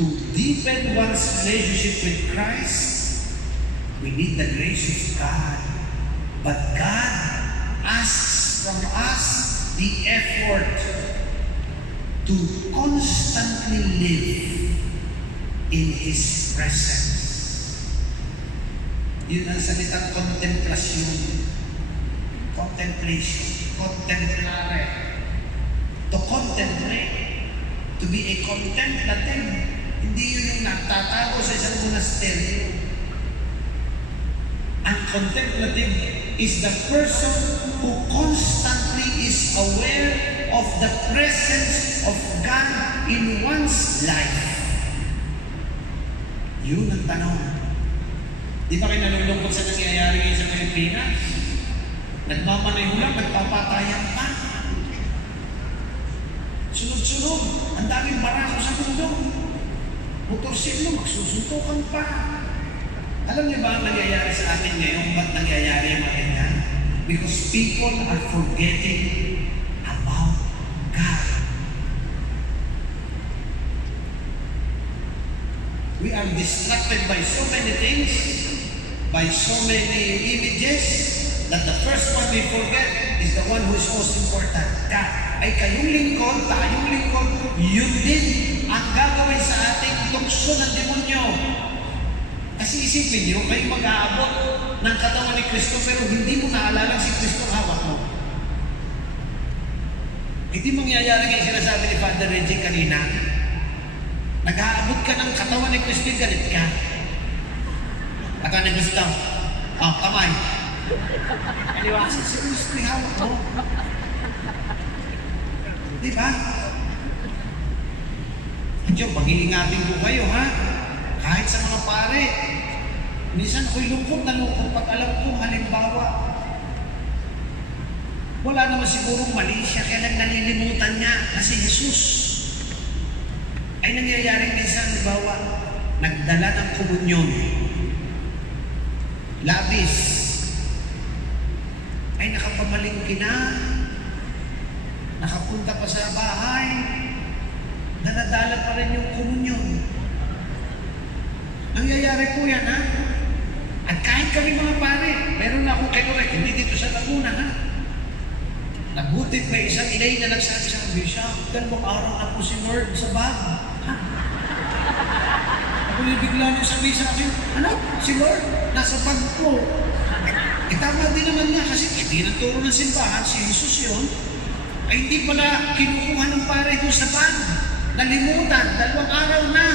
To deepen one's relationship with Christ, we need the grace of God. But God asks from us the effort to constantly live in His presence. Yun ang salitang contemplation. Contemplation. contemplare. To contemplate. To be a contemplative. Hindi yun yung nagtatago sa isang monasteryo. Ang contemplative is the person who constantly is aware of the presence of God in one's life. Yun ang tanong. Di ba kayo nalulungkot sa nangyayari ngayon sa Pilipinas? Nagmamaneho lang, nagpapatayan pa. Sunod-sunod, ang daming barako sa mundo. Motorsiklo, magsusuntukan pa. Alam niyo ba ang nangyayari sa atin ngayon? Ba't nangyayari ang mga ganyan? Because people are forgetting about God. We are distracted by so many things, by so many images, that the first one we forget is the one who is most important. God. Ay kayong lingkod, tayong lingkod, yun din ang gagawin sa ating tukso ng demonyo. Kasi isipin nyo, kayo mag-aabot ng katawan ni Kristo pero hindi mo naalala si Kristo hawak mo. Hindi mangyayari ngayon sinasabi ni Father Reggie kanina. Nag-aabot ka ng katawan ni Kristo, galit ka. Aka ni Kristo, kamay. Kasi si Kristo hawak mo. Diba? Diyo, mag-iingatin ko kayo, ha? Kahit sa mga pare, minsan ako'y lungkot na lungkot pag alam ko, halimbawa, wala naman sigurong mali siya, kaya lang nalilimutan niya kasi Jesus. Ay nangyayari minsan, halimbawa, nagdala ng komunyon, labis, ay nakapamalingki na, nakapunta pa sa bahay, nanadala pa rin yung komunyon. Nangyayari po yan, ha? At kahit kami mga pare, meron na akong kinorek, hindi dito sa Laguna, ha? Nabutit may isang inay na nagsabi sa Bishop, dalawang araw na po si Lord sa bag. Ha? Ako yung bigla niyong sabi sa akin, ano? Si Lord, nasa bag ko. Tama din naman niya kasi hindi nagturo ng simbahan, si Jesus yun. Ay hindi pala kinukuha ng pare doon sa bag. Nalimutan, 2 araw na.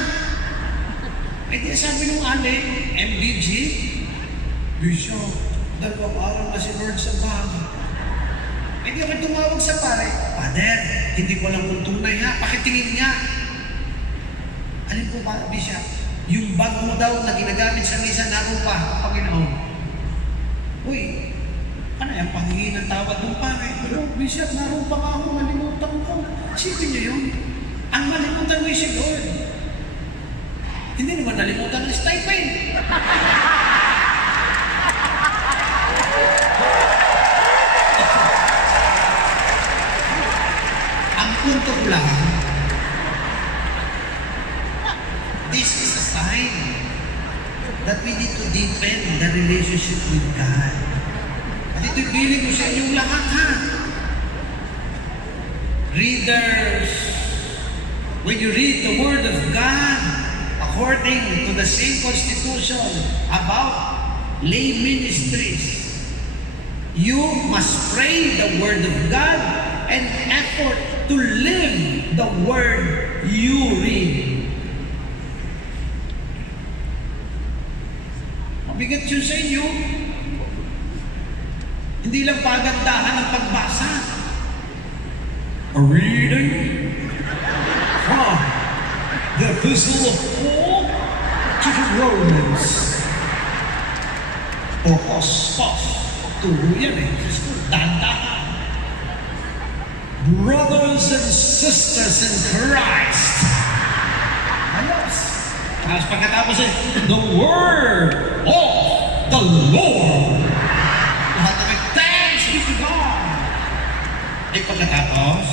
Ay di sabi nung ale, MBG, Bishop, 2 araw na si Lord sa bag. Ay di ako tumawag sa pare, Father, hindi ko lang kung tunay ha, pakitingin niya. Alin po ba, Bishop? Yung bag mo daw na ginagamit sa misa, naroon pa, Panginoon. Uy, ano yung panghingi ng tawad ng pare? Pero Bishop, naroon pa nga ako, nalimutan ko. Sipin niyo yun. Ang malimutan mo si Lord. Hindi naman nalimutan ng stipend. Ang punto lang, this is a sign that we need to deepen the relationship with God. At ito'y biling ko sa inyong lahat, ha? Readers, when you read the Word of God, according to the same constitution about lay ministries, you must pray the Word of God and effort to live the Word you read. Mabigat yun sa inyo. Hindi lang pagandahan ang pagbasa. A reading from the Epistle of Paul to the Romans. O Ostos, turo yan eh. Dandahan. Brothers and sisters in Christ. Ayos. Tapos pagkatapos eh, the word of the Lord. Lahat na may thanks be to God. Ay pagkatapos,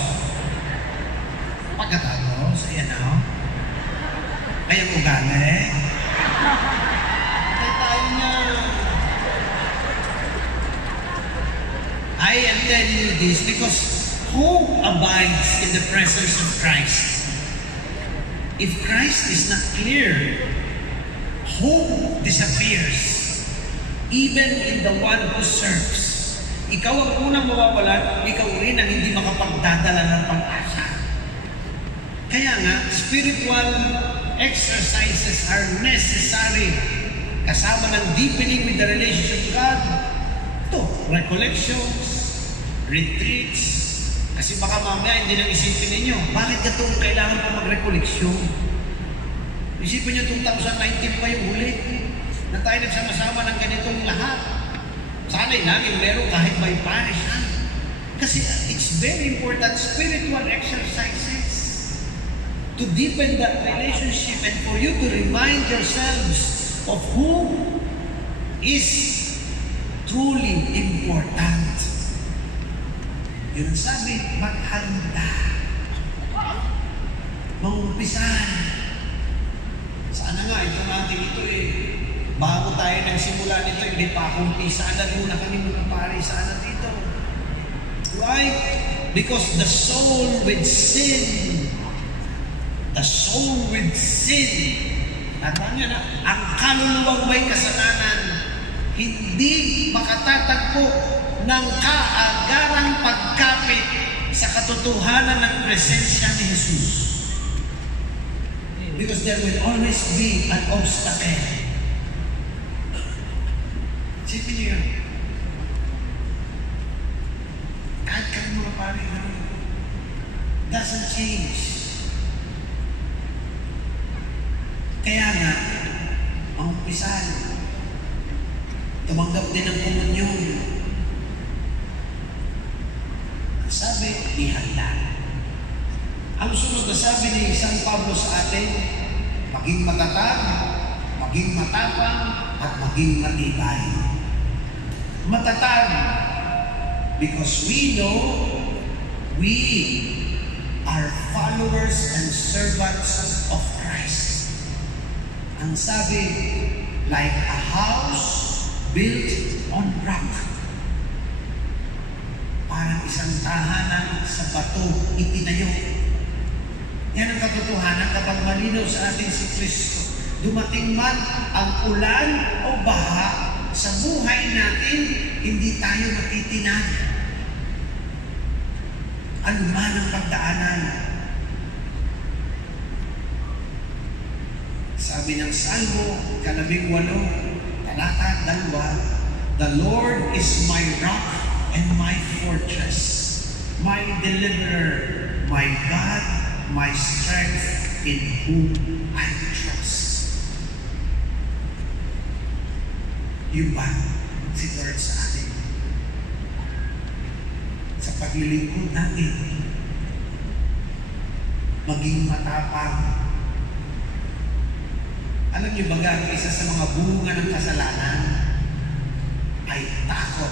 ayan o. Ayan mo galing. Ay tayo na. I am telling you this because who abides in the presence of Christ? If Christ is not clear, hope disappears, even in the one who serves. ikaw ang unang mawawalan, ikaw rin ang hindi makapagdadala ng pag-asa. Kaya nga, spiritual exercises are necessary. Kasama ng deepening with the relationship with God. Ito, recollections, retreats. Kasi baka mamaya hindi nang isipin ninyo, bakit ka itong kailangan pa mag-recollection? Isipin nyo 2019 pa yung huli na tayo nagsama-sama ng ganitong lahat. Sana'y laging meron kahit may parish. Kasi it's very important spiritual exercises to deepen that relationship and for you to remind yourselves of who is truly important. Yun ang sabi, maghanda. Mangumpisan. Sana nga, ito natin ito bago tayo nagsimula nito, hindi pa akong pisaan muna kami mga pare, sana dito. Why? Because the soul with sin, tanda na, ang kaluluwang may kasalanan, hindi makatatagpo ng kaagarang pagkapit sa katotohanan ng presensya ni Jesus. Because there will always be an obstacle. Sipin niyo yun. Kahit kami mga pare, doesn't change. Kaya nga, ang umpisan, tumanggap din ang komunyon. Ang sabi, ihanda. Ang sunod na sabi ni San Pablo sa atin, maging matatag, maging matapang, at maging matibay. Matatag, because we know we are followers and servants of Christ. Ang sabi, like a house built on rock. Parang isang tahanan sa bato itinayo. Yan ang katotohanan kapag malinaw sa atin si Kristo. Dumating man ang ulan o baha sa buhay natin, hindi tayo matitinag. Ano man ang pagdaanan. Sabi ng Salmo, 18, talata 2, the Lord is my rock and my fortress, my deliverer, my God, my strength in whom I trust. Yung ba si Lord sa atin? Sa paglilingkod natin, maging matapang. Alam niyo ba ang isa sa mga bunga ng kasalanan ay takot.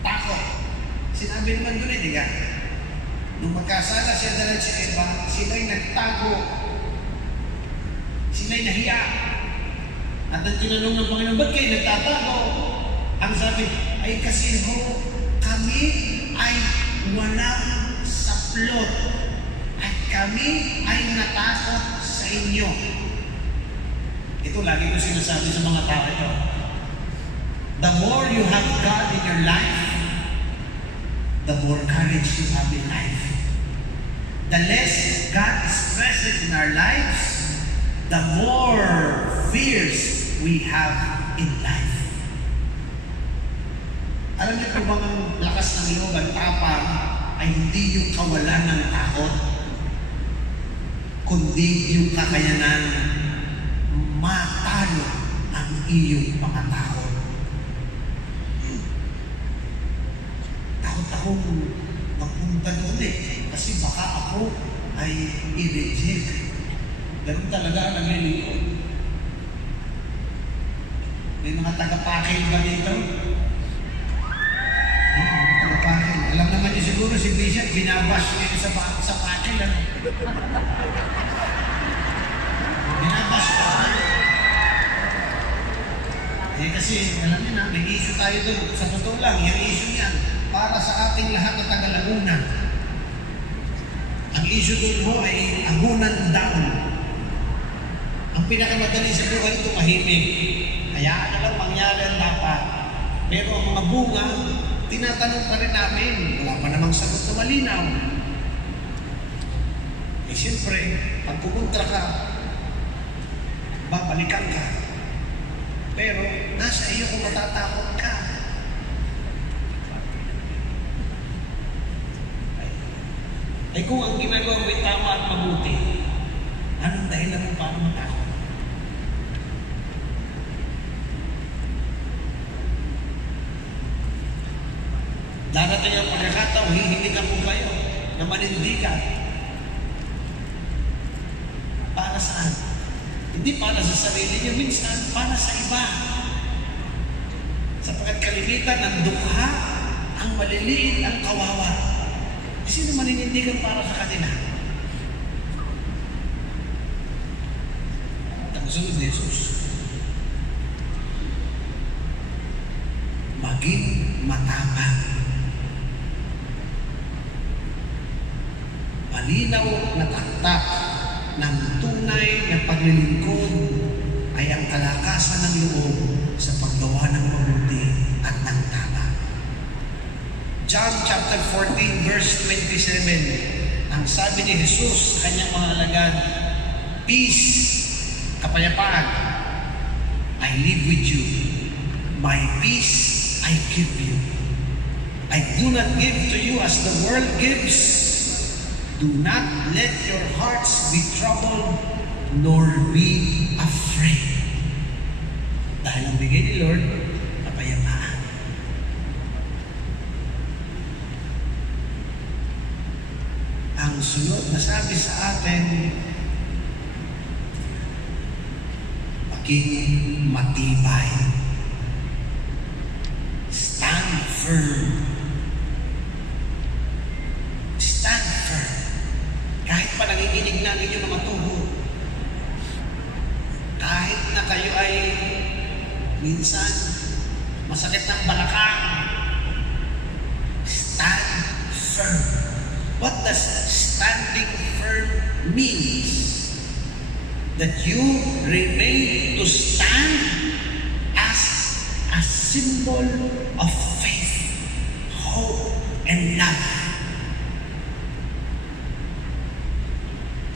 Takot. Sinabi naman doon di ka? Nung magkasala siya dahil si Eva, sila'y nagtago. Sila'y nahiya. At ang tinanong ng Panginoon, ba't kayo nagtatago? Ang sabi, ay kasi kami ay walang saplot. At kami ay natakot sa inyo. Ito lagi ko sinasabi sa mga tao ito. The more you have God in your life, the more courage you have in life. The less God is present in our lives, the more fears we have in life. Alam niyo kung bang ang lakas ng loob, ang tapang, ay hindi yung kawalan ng takot, kundi yung kakayanan matalo ang iyong mga takot. Takot akong magpunta doon kasi baka ako ay i-reject. Ganun talaga ang naglilingkod. May mga tagapakil ba dito? Tagapakil. Alam naman niyo siguro si Bishop, binabash niya sa pakil. Binabash ka. Kasi alam niyo na, may issue tayo doon. Sa totoo lang, yung issue niyan, para sa ating lahat na taga-Laguna. Ang issue doon mo ay ahunan down. Ang pinakamadali sa buhay, tumahimik. Hayaan na lang mangyari ang dapat. Pero ang mga bunga, tinatanong pa rin namin. Wala pa namang sagot na malinaw. Eh siyempre, pag pumunta ka, babalikan ka. Pero nasa iyo kung matatakot ka. Ay kung ang ginagawa mo'y tama at mabuti, anong dahilan mo para matakot? Darating ang pagkakataon, hihingitan ko kayo na manindigan. Para saan? Hindi para sa sarili niyo, minsan para sa iba. Sapagkat kalimitan ng dukha, ang maliliit, ang kawawa. Sino maninindigan para sa kanila? Tagasunod ni Jesus. Maging matapang. Malinaw na taktak ng tunay na paglilingkod ay ang kalakasan ng loob sa paggawa ng mabuti at ng tama. John chapter 14 verse 27, ang sabi ni Jesus sa kanyang mga alagad, peace, kapayapaan, I live with you. My peace I give you. I do not give to you as the world gives. Do not let your hearts be troubled, nor be afraid. Dahil ang bigay ni Lord, kapayapaan. Ang sunod na sabi sa atin, maging matibay. Stand firm. Stand firm. Kahit pa nanginginig na ang inyong mga tuhod, kahit na kayo ay minsan masakit ng balakang, stand firm. What does standing firm means? That you remain to stand as a symbol of faith, hope, and love.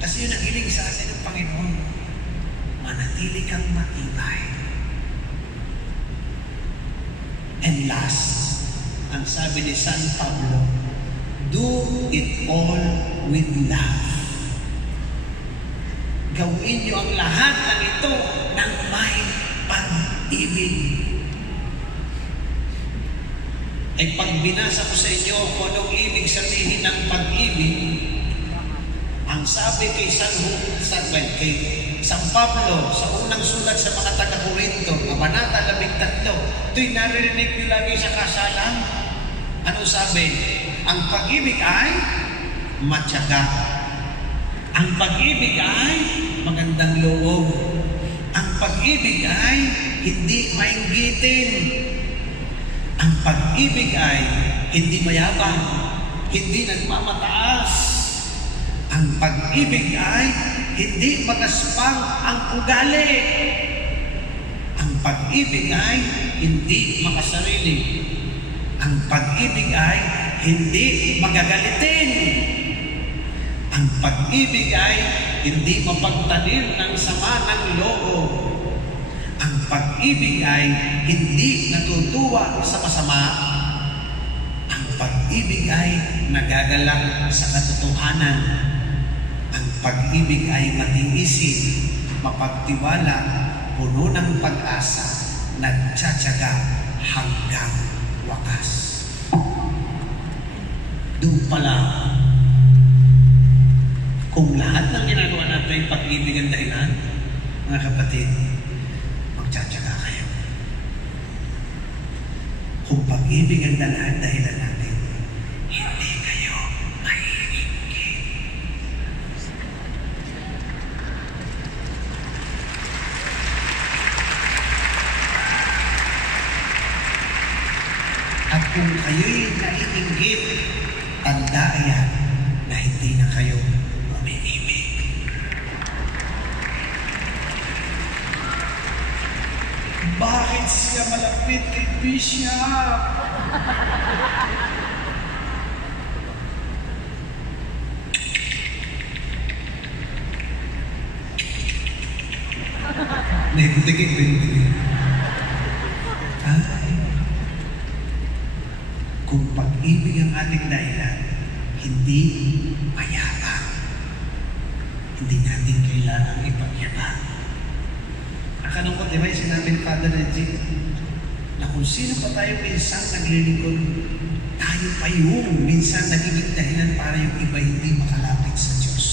Kasi yun ang hiling sa atin ng Panginoon, manatili kang matibay. And last, ang sabi ni San Pablo, do it all with love. Gawin niyo ang lahat ng ito ng may pag-ibig. Ay pag binasa ko sa inyo kung anong ibig sabihin ng pag-ibig, ang sabi kay San Pablo sa unang sulat sa mga taga-Korinto, Kabanata 13, ito'y naririnig niyo lagi sa kasalan. Ano sabi? Ang pag-ibig ay matyaga. Ang pag-ibig ay magandang loob. Ang pag-ibig ay hindi mainggitin. Ang pag-ibig ay hindi mayabang, hindi nagmamataas. Ang pag-ibig ay hindi magaspang ang ugali. Ang pag-ibig ay hindi makasarili. Ang pag-ibig ay hindi magagalitin. Ang pag-ibig ay hindi mapagtanim ng sama ng loob. Ang pag-ibig ay hindi natutuwa sa masama. Ang pag-ibig ay nagagalak sa katotohanan. Ang pag-ibig ay matiisin, mapagtiwala, puno ng pag-asa, nagtsatsaga hanggang wakas. Doon pala, kung lahat ng ginagawa natin ay pag-ibig ang dahilan, mga kapatid, magtsatsaga kayo. Kung pag-ibig ang dahilan natin, hindi kayo maiinggit. At kung kayo'y naiinggit, tanda yan na hindi na kayo umiibig. Bakit siya malapit kay Bishop? Naibutigin. Ay, kung pag-ibig ang ating dahilan, hindi mayabang. Hindi natin kailangang ipagyabang. Nakalungkot, di ba yung sinabi ni Father Reggie, na kung sino pa tayo minsan naglilingkod, tayo pa yung minsan nagiging dahilan para yung iba hindi makalapit sa Diyos.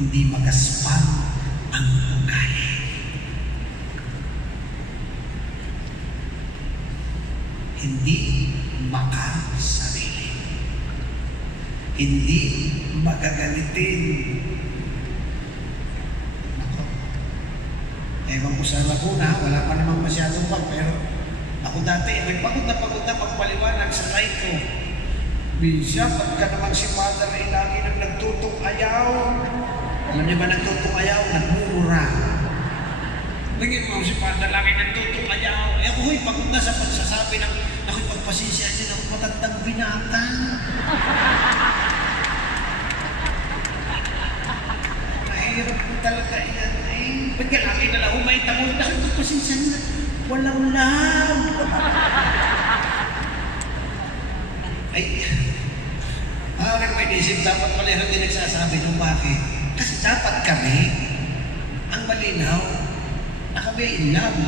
Hindi magaspang ang ugali. Hindi makasarili. Hindi magagalitin. Ako, ewan ko sa Laguna, wala pa namang masyadong pag, pero ako dati, nagpagod na pagpaliwanag sa life ko. Bishop, pagka naman si Father ay lagi nang nagtutong ayaw. Alam niyo ba nagtutong ayaw? Nagmumura. Bigyan mo si Father lagi nagtutong ayaw. Eh ako, pagod na sa pagsasabi ng ako'y pagpasensya din ako matandang binata. Mahirap po talaga yan eh. Ba't ka lagi na lang umay tamol? Bakit pagpasensya na? Walang lang. Ay, may isip dapat pala hindi nagsasabi nung bakit. Kasi dapat kami, ang malinaw, na kami in love.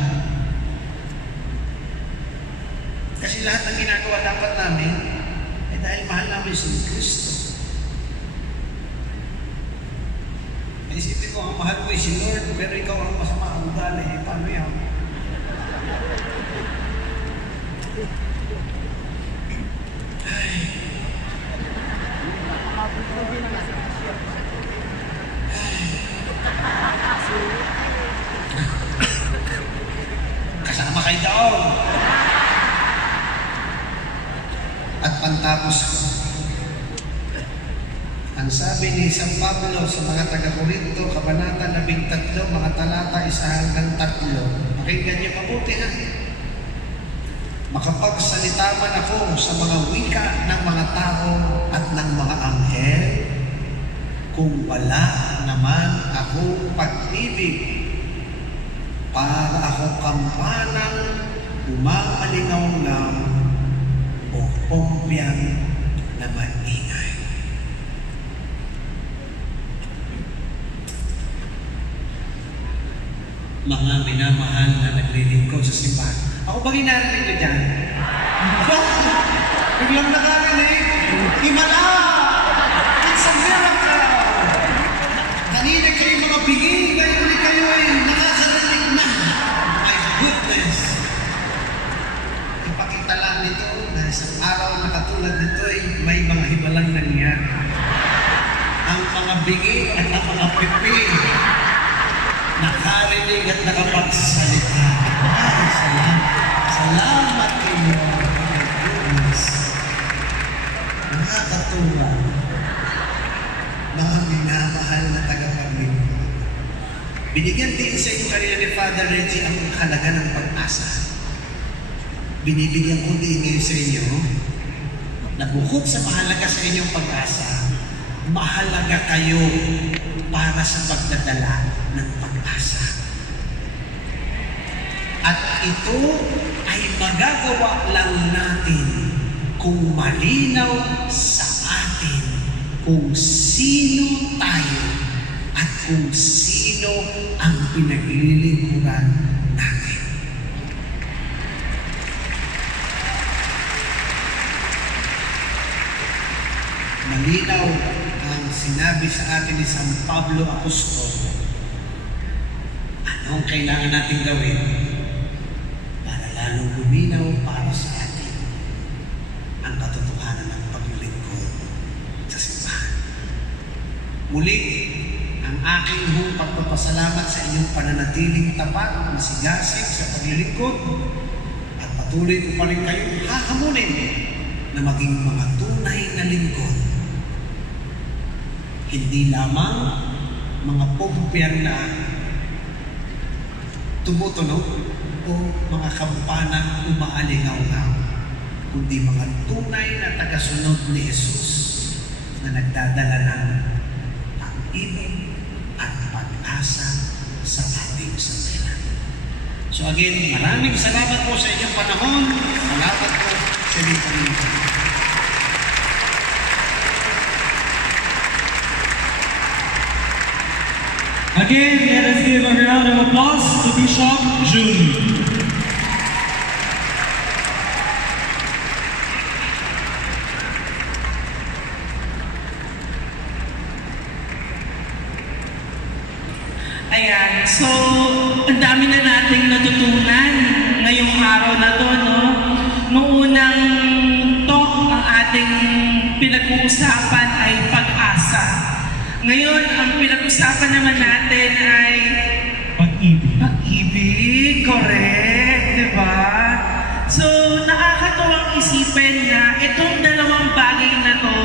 Kasi lahat ng ginagawa dapat namin, ay dahil mahal namin si Kristo. Naisipin ko, ang mahal ko ay si Lord, pero ikaw ang masama ang ugali. Paano yan? Ay. Kasama kayo daw. At pantapos ko, ang sabi ni San Pablo sa mga taga-Korinto, Kabanata 13, mga talata 1 hanggang 3. Pakinggan niyo mabuti ha. Makapagsalita man ako sa mga wika ng mga tao at ng mga anghel, kung wala naman akong pag-ibig, para ako kampanang umaalingaw lang o pompiang na maingay. Mga minamahal na naglilingkod sa simbahan. Ako ba ginarinig ko dyan? Biglang nakarinig. Himala! It's a miracle! Kanina kayo mga biging, ngayon kayo ay nakakarinig na. My goodness! Ipakita lang nito na isang araw na katulad nito ay may mga hibalang nangyari. Ang mga biging at ang mga pipi nakarinig at nakapagsalita. Ay, salamat kayo. My goodness. Nakakatuwa. Mga minamahal na tagapaglingkod. Binigyan din sa inyo kanina ni Father Reggie ang halaga ng pag-asa. Binibigyan ko din ngayon sa inyo na bukod sa mahalaga sa inyong pag-asa, mahalaga kayo para sa pagdadala ng pag-asa. At ito ay magagawa lang natin kung malinaw sa atin kung sino tayo at kung sino ang pinaglilingkuran natin. Malinaw ang sinabi sa atin ni San Pablo Apostol. Ano ang kailangan natin gawin para lalong luminaw para sa atin ang katotohanan ng paglilingkod sa simbahan? Muli, ang aking pagpapasalamat sa inyong pananatiling tapat, masigasig sa paglilingkod at patuloy ko pa rin kayong hahamunin na maging mga tunay na lingkod. Hindi lamang mga pumpiyan na tumutunog o mga kampanan umaalingaw-ngaw, kundi mga tunay na tagasunod ni Jesus na nagdadala ng pag-ibig at pag-asa sa ating sambayanan. So again, maraming salamat po sa inyong panahon. Salamat po sa inyong Panginoon. Again, let us give a round of applause to Bishop Julie. Ayan, so ang dami na nating natutunan ngayong araw na to, no? Noong unang talk, ang ating pinag-uusapan ay pag-asa. Ngayon, ang pinag-usapan naman natin ay Pag-ibig. pag-ibig, correct, di ba? So, nakakatuwang isipin na itong dalawang bagay na to,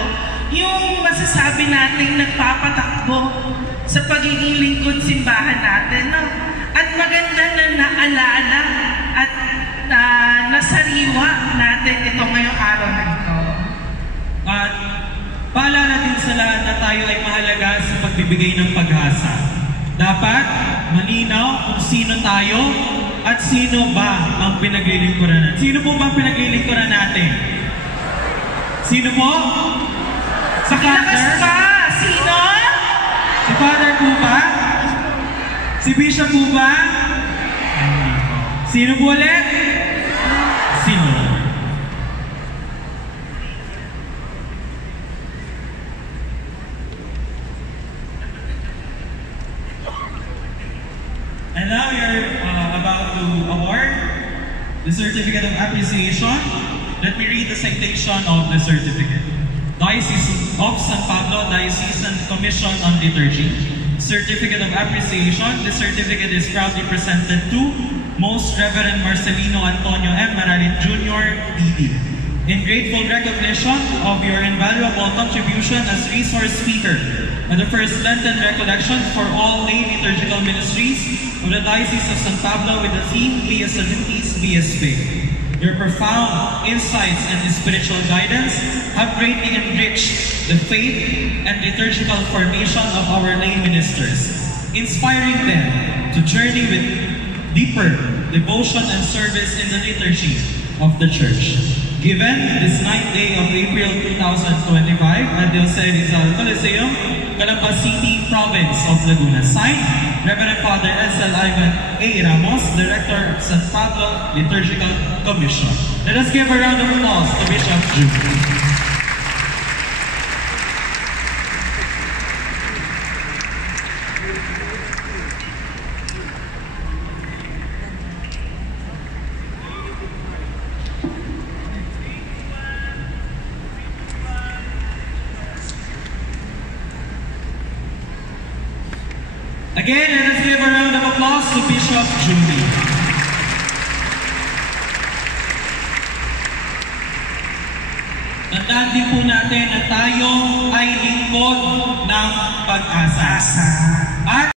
yung masasabi nating nagpapatakbo sa pagiging lingkod simbahan natin, no? At maganda na naalala at nasariwa natin ito ngayong araw na ito. At paalala din sa lahat na tayo ay mahalaga sa pagbibigay ng pag-asa. Dapat malinaw kung sino tayo at sino ba ang pinaglilingkuran natin. Sino po ba ang pinaglilingkuran natin? Sino po? Sa Lakas pa! Sino? Si Father po ba? Si Bishop po ba? Sino po ulit? Sino? And now we are about to award the Certificate of Appreciation. Let me read the citation of the certificate. Diocese of San Pablo Diocesan Commission on Liturgy. Certificate of Appreciation. This certificate is proudly presented to Most Reverend Marcelino Antonio M. Maralit Jr., PD. In grateful recognition of your invaluable contribution as resource speaker at the first Lenten recollection for all lay liturgical ministries of the Diocese of San Pablo with the theme Via Salutis, Via Spe. Your profound insights and spiritual guidance have greatly enriched the faith and liturgical formation of our lay ministers, inspiring them to journey with deeper devotion and service in the liturgy of the Church. Given this 9th day of April 2025 at Del Rizal Coliseum, Calamba City, Province of Laguna. Signed, Reverend Father S.L. Ivan A. Ramos, Director of San Pablo Liturgical Commission. Let us give a round of applause to Bishop Julie. Again, let us give a round of applause to Bishop Julie. Tandaan din po natin na tayo ay lingkod ng pag-asa. At